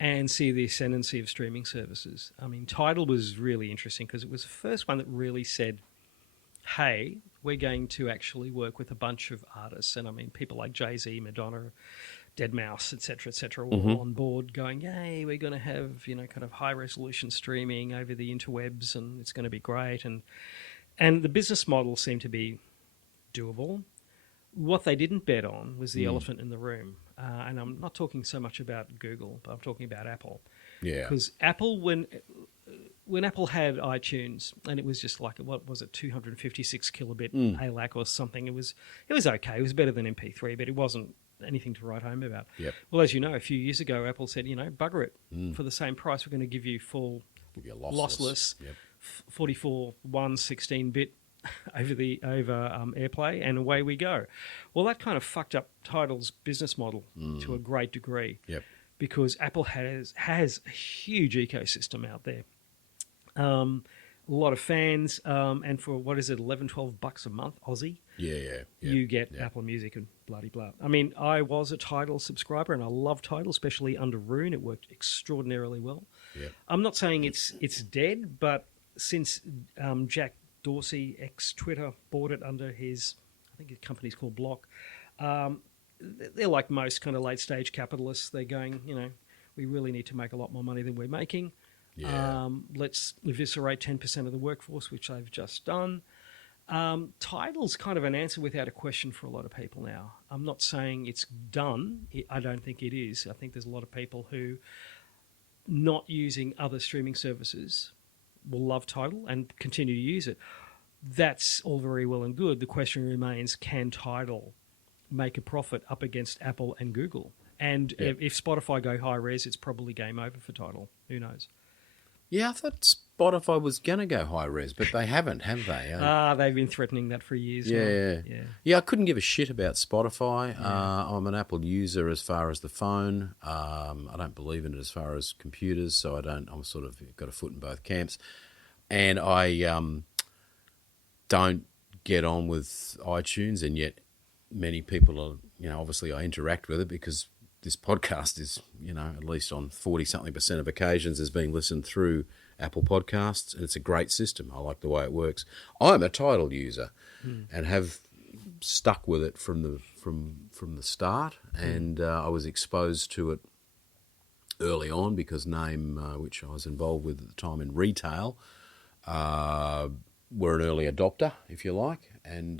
and see the ascendancy of streaming services. I mean, Tidal was really interesting because it was the first one that really said, hey, we're going to actually work with a bunch of artists. And I mean, people like Jay-Z, Madonna, Deadmau5, et cetera, all on board going, yay, we're going to have, kind of high-resolution streaming over the interwebs, and it's going to be great. And the business model seemed to be doable. What they didn't bet on was the elephant in the room. And I'm not talking so much about Google, but I'm talking about Apple. Yeah. Because Apple, when Apple had iTunes, and it was just like, what was it, 256 kilobit ALAC or something, it was okay. It was better than MP3, but it wasn't anything to write home about. Yep. Well, as you know, a few years ago, Apple said, bugger it. For the same price, we're going to give you full lossless Yep. 44 16-bit over AirPlay, and away we go. Well, that kind of fucked up Tidal's business model to a great degree. Yep. Because Apple has a huge ecosystem out there. A lot of fans, and for what is it, $11-12 a month Aussie? Yeah. You get Apple Music and bloody blah. I mean, I was a Tidal subscriber, and I love Tidal, especially under Roon. It worked extraordinarily well. Yeah. I'm not saying it's dead, but since Jack Dorsey, ex-Twitter, bought it under his, I think his company's called Block, they're like most kind of late-stage capitalists. They're going, we really need to make a lot more money than we're making. Yeah. Let's eviscerate 10% of the workforce, which they've just done. Tidal's kind of an answer without a question for a lot of people now. I'm not saying it's done. I don't think it is. I think there's a lot of people who, not using other streaming services, will love Tidal and continue to use it. That's all very well and good. The question remains, can Tidal make a profit up against Apple and Google? And if Spotify go high res, it's probably game over for Tidal. Who knows? Yeah, I thought Spotify was going to go high res, but they haven't, have they? They've been threatening that for years. Yeah. Now. Yeah, I couldn't give a shit about Spotify. I'm an Apple user as far as the phone. I don't believe in it as far as computers, so I'm sort of got a foot in both camps. And I don't get on with iTunes, and yet many people are, obviously I interact with it because this podcast is, at least on 40-something% of occasions is being listened through Apple Podcasts, and it's a great system. I like the way it works. I'm a Tidal user and have stuck with it from the start, and I was exposed to it early on because Name, which I was involved with at the time in retail, were an early adopter, if you like, and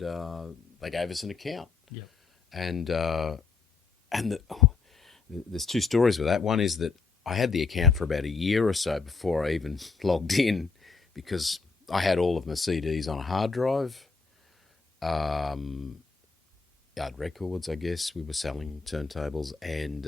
they gave us an account. Yep. And there's two stories with that. One is that I had the account for about a year or so before I even logged in because I had all of my CDs on a hard drive. Yard Records, I guess. We were selling turntables and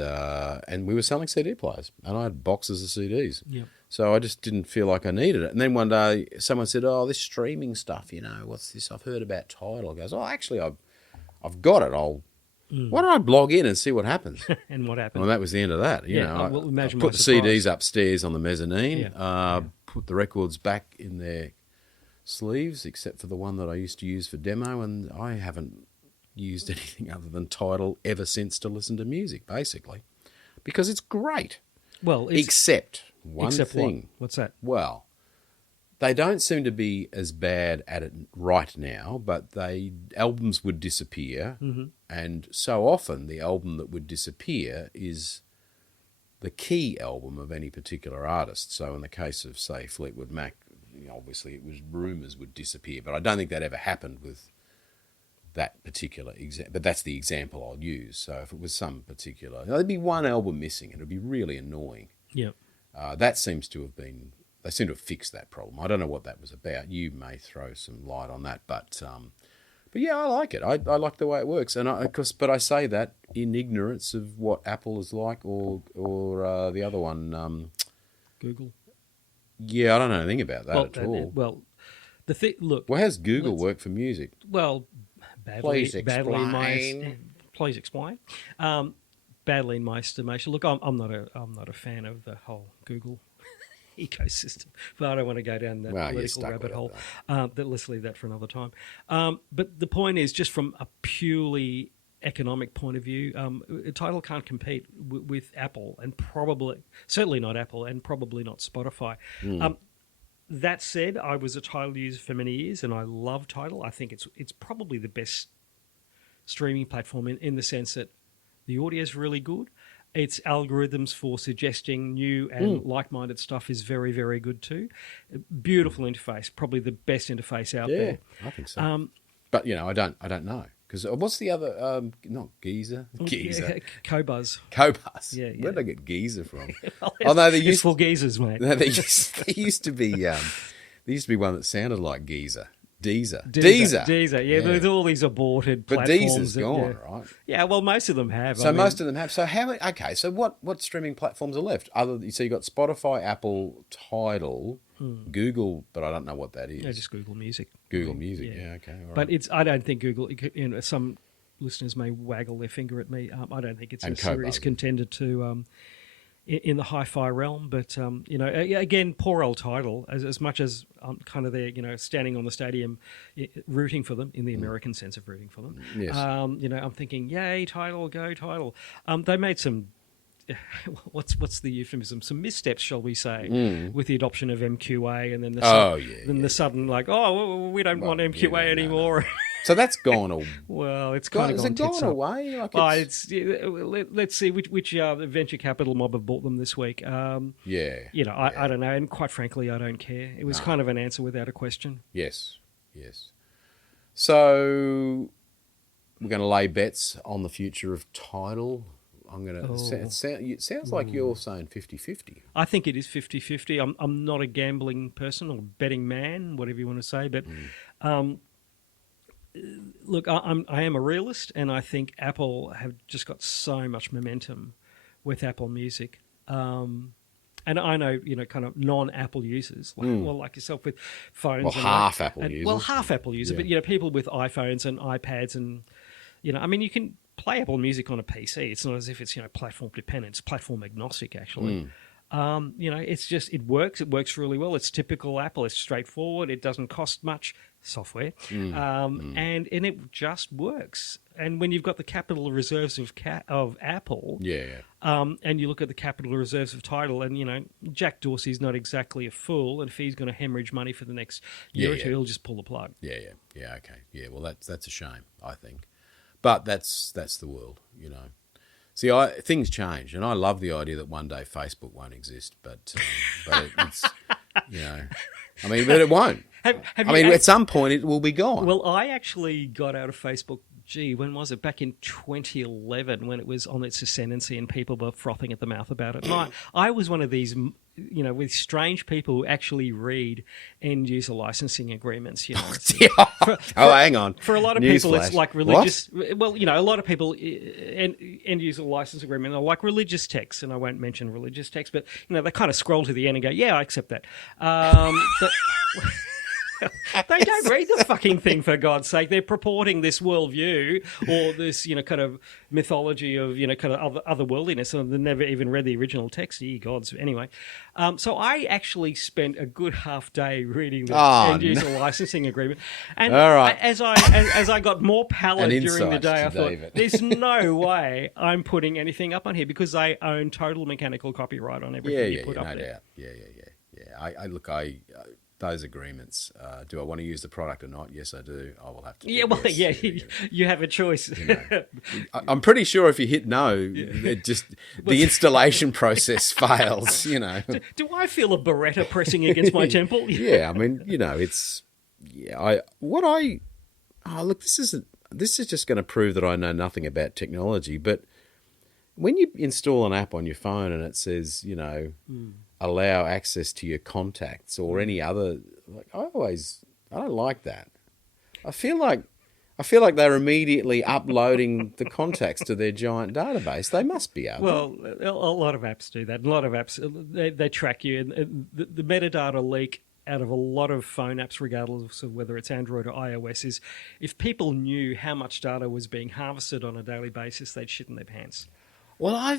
we were selling CD players, and I had boxes of CDs. Yep. So I just didn't feel like I needed it. And then one day someone said, "Oh, this streaming stuff, what's this? I've heard about Tidal." I goes, "Oh, actually, I've got it. Why don't I blog in and see what happens?" And what happened? Well, that was the end of that. I put the CDs upstairs on the mezzanine, put the records back in their sleeves, except for the one that I used to use for demo, and I haven't used anything other than Tidal ever since to listen to music, basically, because it's great. Well, except one thing. What's that? Well, they don't seem to be as bad at it right now, but albums would disappear, and so often the album that would disappear is the key album of any particular artist. So in the case of, say, Fleetwood Mac, obviously it was Rumours would disappear, but I don't think that ever happened with that particular example. But that's the example I'll use. So if it was some particular, there'd be one album missing, and it would be really annoying. Yep. That seems to have been. They seem to have fixed that problem. I don't know what that was about. You may throw some light on that, but yeah, I like it. I like the way it works, but I say that in ignorance of what Apple is like, or the other one, Google. Yeah, I don't know anything about that at all. Well, the thing. Look. Well, how's Google work for music? Well, Please explain. Please explain. Badly in my estimation. Look, I'm not a fan of the whole Google ecosystem, but I don't want to go down that political rabbit hole. Let's leave that for another time. But the point is, just from a purely economic point of view, Tidal can't compete with Apple, and certainly not Apple, and probably not Spotify. That said, I was a Tidal user for many years, and I love Tidal. I think it's probably the best streaming platform in the sense that the audio is really good. Its algorithms for suggesting new and like-minded stuff is very, very good too. Beautiful interface, probably the best interface out there. I think so. But I don't know because what's the other? Not Geezer. Yeah, Cobuzz. Cobuzz. Yeah. Where did I get Geezer from? It's for geezers, mate. No, there used to be. There used to be one that sounded like Geezer. Deezer. Yeah, there's all these aborted but platforms. Deezer's gone, right? Yeah, well, most of them have. Most of them have. So how? Okay, so what streaming platforms are left? So you got Spotify, Apple, Tidal, Google, but I don't know what that is. Yeah, just Google Music. Google Music, yeah okay. All but right. I don't think Google. Some listeners may waggle their finger at me. I don't think it's a serious contender to. In the hi-fi realm, but again, poor old Tidal. As much as I'm kind of there, standing on the stadium, rooting for them in the American sense of rooting for them. Yes. I'm thinking, yay, Tidal, go Tidal. They made some. What's the euphemism? Some missteps, shall we say, with the adoption of MQA, and then the sudden we don't want MQA anymore. No. So that's gone. Well, it's kind of gone. Is it gone away? Let's see which venture capital mob have bought them this week. I don't know, and quite frankly, I don't care. It was kind of an answer without a question. Yes. So we're going to lay bets on the future of Tidal. It sounds like you're saying 50-50. I think it is 50-50. I'm not a gambling person or betting man, whatever you want to say, but. Look, I am a realist, and I think Apple have just got so much momentum with Apple Music. And I know, kind of non-Apple users, like yourself with phones. Half Apple users. Well, half Apple users, but, people with iPhones and iPads and, you can play Apple Music on a PC. It's not as if it's, platform dependent. It's platform agnostic, actually. It's just, it works. It works really well. It's typical Apple. It's straightforward. It doesn't cost much software. And it just works. And when you've got the capital reserves of Apple, and you look at the capital reserves of Tidal, and, Jack Dorsey's not exactly a fool, and if he's going to hemorrhage money for the next year or two, he'll just pull the plug. Yeah, okay. Yeah, well, that's a shame, I think. But that's the world, See, things change, and I love the idea that one day Facebook won't exist, but it's, but it won't. At some point it will be gone. Well, I actually got out of Facebook, when was it? Back in 2011 when it was on its ascendancy and people were frothing at the mouth about it. And I was one of these, with strange people who actually read end-user licensing agreements. Hang on. For a lot of people, it's like religious. What? Well, a lot of people, end-user license agreement are like religious texts, and I won't mention religious texts, but, they kind of scroll to the end and go, yeah, I accept that. They don't read the fucking thing, for God's sake. They're purporting this worldview or this, kind of mythology of, kind of otherworldliness, and they've never even read the original text. Ye gods. Anyway, so I actually spent a good half day reading the end-user licensing agreement, and as I got more pallid during the day, I thought, there's no way I'm putting anything up on here because they own total mechanical copyright on everything you put up there. Yeah. Those agreements. Do I want to use the product or not? Yes, I do. I will have to. You have a choice. I'm pretty sure if you hit no, it just the installation process fails. Do I feel a Beretta pressing against my temple? It's look. This is just going to prove that I know nothing about technology. But when you install an app on your phone and it says, allow access to your contacts or any other, I don't like that. I feel like they're immediately uploading the contacts to their giant database. They must be able. Well, a lot of apps do that. A lot of apps they track you, and the metadata leak out of a lot of phone apps, regardless of whether it's Android or iOS, is if people knew how much data was being harvested on a daily basis, they'd shit in their pants. Well,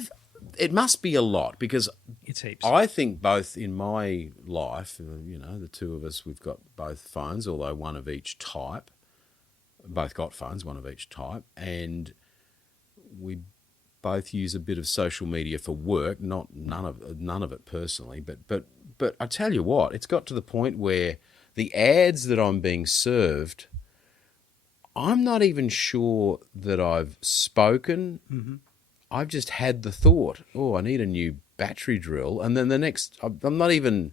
it must be a lot because it's heaps. I think both in my life, the two of us, we've got both phones, although one of each type. Both got phones, one of each type, and we both use a bit of social media for work, none of it personally, but I tell you what, it's got to the point where the ads that I'm being served, I'm not even sure that I've spoken. Mm-hmm. I've just had the thought, oh, I need a new battery drill, and then the next, I'm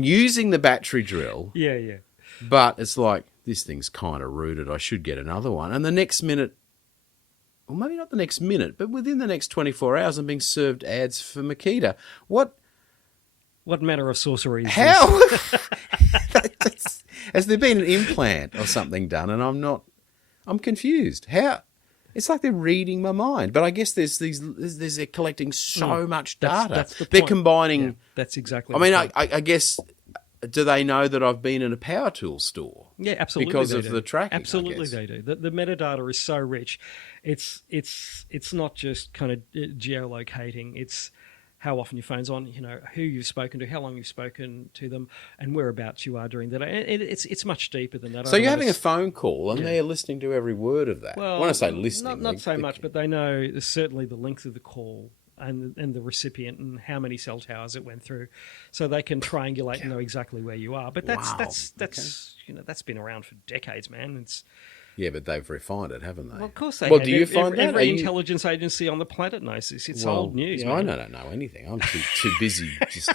using the battery drill. Yeah. But it's like, this thing's kind of rooted, I should get another one. And the next minute, or maybe not the next minute, but within the next 24 hours, I'm being served ads for Makita. What manner of sorcery is How? this? Has there been an implant or something done? And I'm confused. How? It's like they're reading my mind. But I guess they're collecting so much data. That's the they're point. combining. Yeah, that's exactly. I mean, I guess. Do they know that I've been in a power tool store? Yeah, absolutely. Because they of do. the tracking. Absolutely, they do. The metadata is so rich. It's not just kind of geolocating. It's how often your phone's on, who you've spoken to, how long you've spoken to them, and whereabouts you are during the day. It's much deeper than that. So you're having a phone call, and they're listening to every word of that. Well, when I say listening, not so much, but they know certainly the length of the call and the recipient and how many cell towers it went through, so they can triangulate and know exactly where you are. But that's that's been around for decades, man. Yeah, but they've refined it, haven't they? Well, of course they have. have. Do you find that? Every intelligence agency on the planet knows this. It's old news, man. I don't know anything. I'm too busy just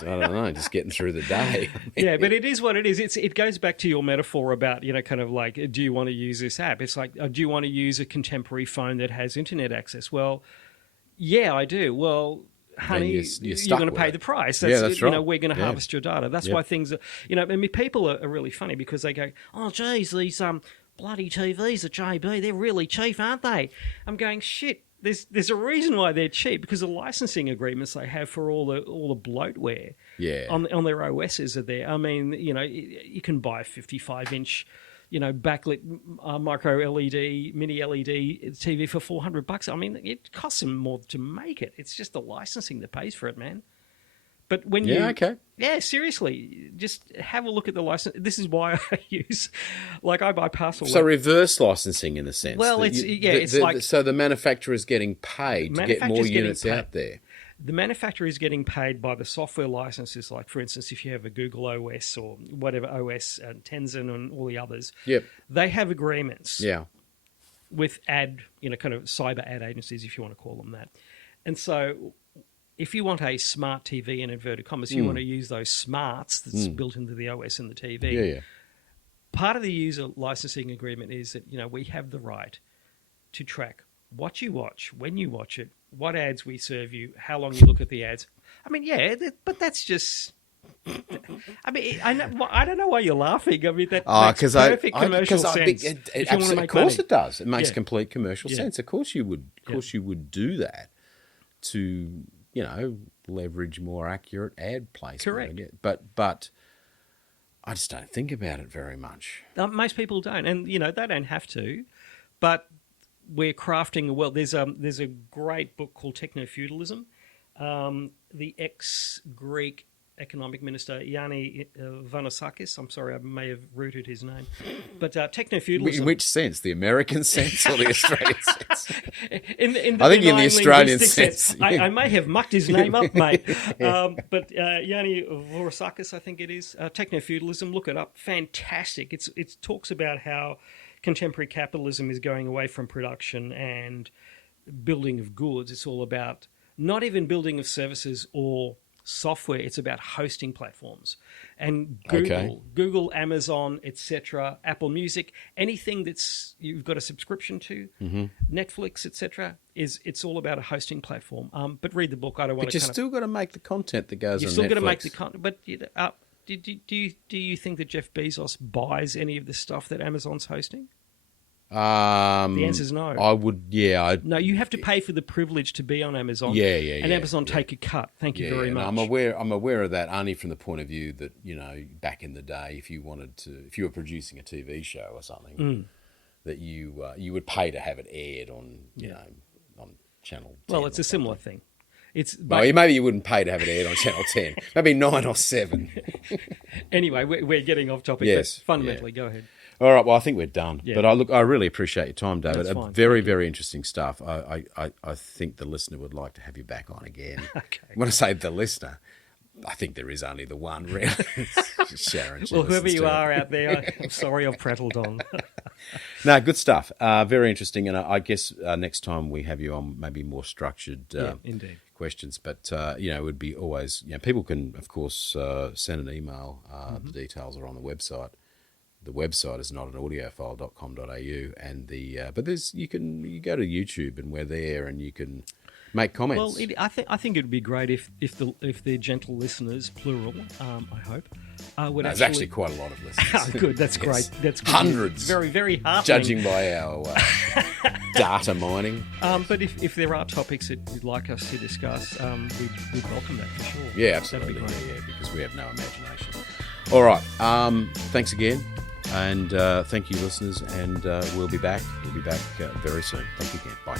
getting through the day. Yeah, but it is what it is. It goes back to your metaphor about, kind of like, do you want to use this app? It's like, do you want to use a contemporary phone that has internet access? Well, yeah, I do. Well, honey, you're going to pay the price. That's right. We're going to harvest your data. That's why things are, I mean, people are really funny because they go, oh, geez, these bloody TVs at JB, they're really cheap, aren't they? I'm going, shit. There's a reason why they're cheap, because the licensing agreements they have for all the bloatware on their OSs are there. I mean, you can buy a 55-inch, backlit micro LED, mini LED TV for $400. I mean, it costs them more to make it. It's just the licensing that pays for it, man. But when seriously, just have a look at the license. This is why I use, I buy parcel. So reverse licensing in a sense. Well, it's like, so the manufacturer is getting paid to get more units out there. The manufacturer is getting paid by the software licenses. Like, for instance, if you have a Google OS or whatever OS, Tenzin and all the others, they have agreements. Yeah. With kind of cyber ad agencies, if you want to call them that, and so. If you want a smart TV in inverted commas, you want to use those smarts that's built into the OS and the TV. Yeah. Part of the user licensing agreement is that, we have the right to track what you watch, when you watch it, what ads we serve you, how long you look at the ads. I mean, but that's just... I mean, I don't know why you're laughing. I mean, that makes perfect commercial sense. Of course it does. It makes complete commercial sense. Of course you would. Of course you would do that to... leverage more accurate ad placement. Correct. But I just don't think about it very much. Most people don't, and they don't have to. But we're crafting a world. There's a great book called Techno-Feudalism. The ex-Greek economic minister Yanni Varoufakis. I'm sorry, I may have rooted his name, but techno-feudalism. In which sense? The American sense or the Australian sense? I think in the Australian sense. I may have mucked his name up, mate. But Yanni Varoufakis, I think it is. Techno-feudalism. Look it up. Fantastic. It talks about how contemporary capitalism is going away from production and building of goods. It's all about not even building of services or software. It's about hosting platforms, and Google, Amazon, etc., Apple Music, anything that's you've got a subscription to, Netflix, etc. It's all about a hosting platform. But read the book. I don't want to. But you've still got to make the content that goes on Netflix. You've still got to make the content. But do you think that Jeff Bezos buys any of the stuff that Amazon's hosting? The answer is no. I would, no, you have to pay for the privilege to be on Amazon. And Amazon take a cut. Thank you very much. I'm aware of that only from the point of view that, back in the day, if you were producing a TV show or something, that you would pay to have it aired on, on Channel 10. Well, it's a similar thing. Maybe you wouldn't pay to have it aired on Channel 10. Maybe 9 or 7. Anyway, we're getting off topic. Yes. But fundamentally, go ahead. All right, well, I think we're done. Yeah. But I really appreciate your time, David. That's fine. Very, very interesting stuff. I think the listener would like to have you back on again. Okay. When I say the listener, I think there is only the one, really. Sharon. Well, whoever you are out there, I'm sorry I've prattled on. No, good stuff. Very interesting. And I guess next time we have you on, maybe more structured indeed. questions. But, it would be always, people can, of course, send an email. The details are on the website. The website is notanaudiophile.com.au, and but you go to YouTube and we're there, and you can make comments. Well, I think it would be great if the gentle listeners, plural, I hope, would There's actually quite a lot of listeners. Good, that's Yes. great. That's good. Hundreds. Very, very heartening. Judging by our data mining. But if there are topics that you'd like us to discuss, we'd welcome that for sure. Yeah, absolutely. That'd be great. Yeah, because we have no imagination. All right. Thanks again. And thank you, listeners. And we'll be back. We'll be back very soon. Thank you again. Bye.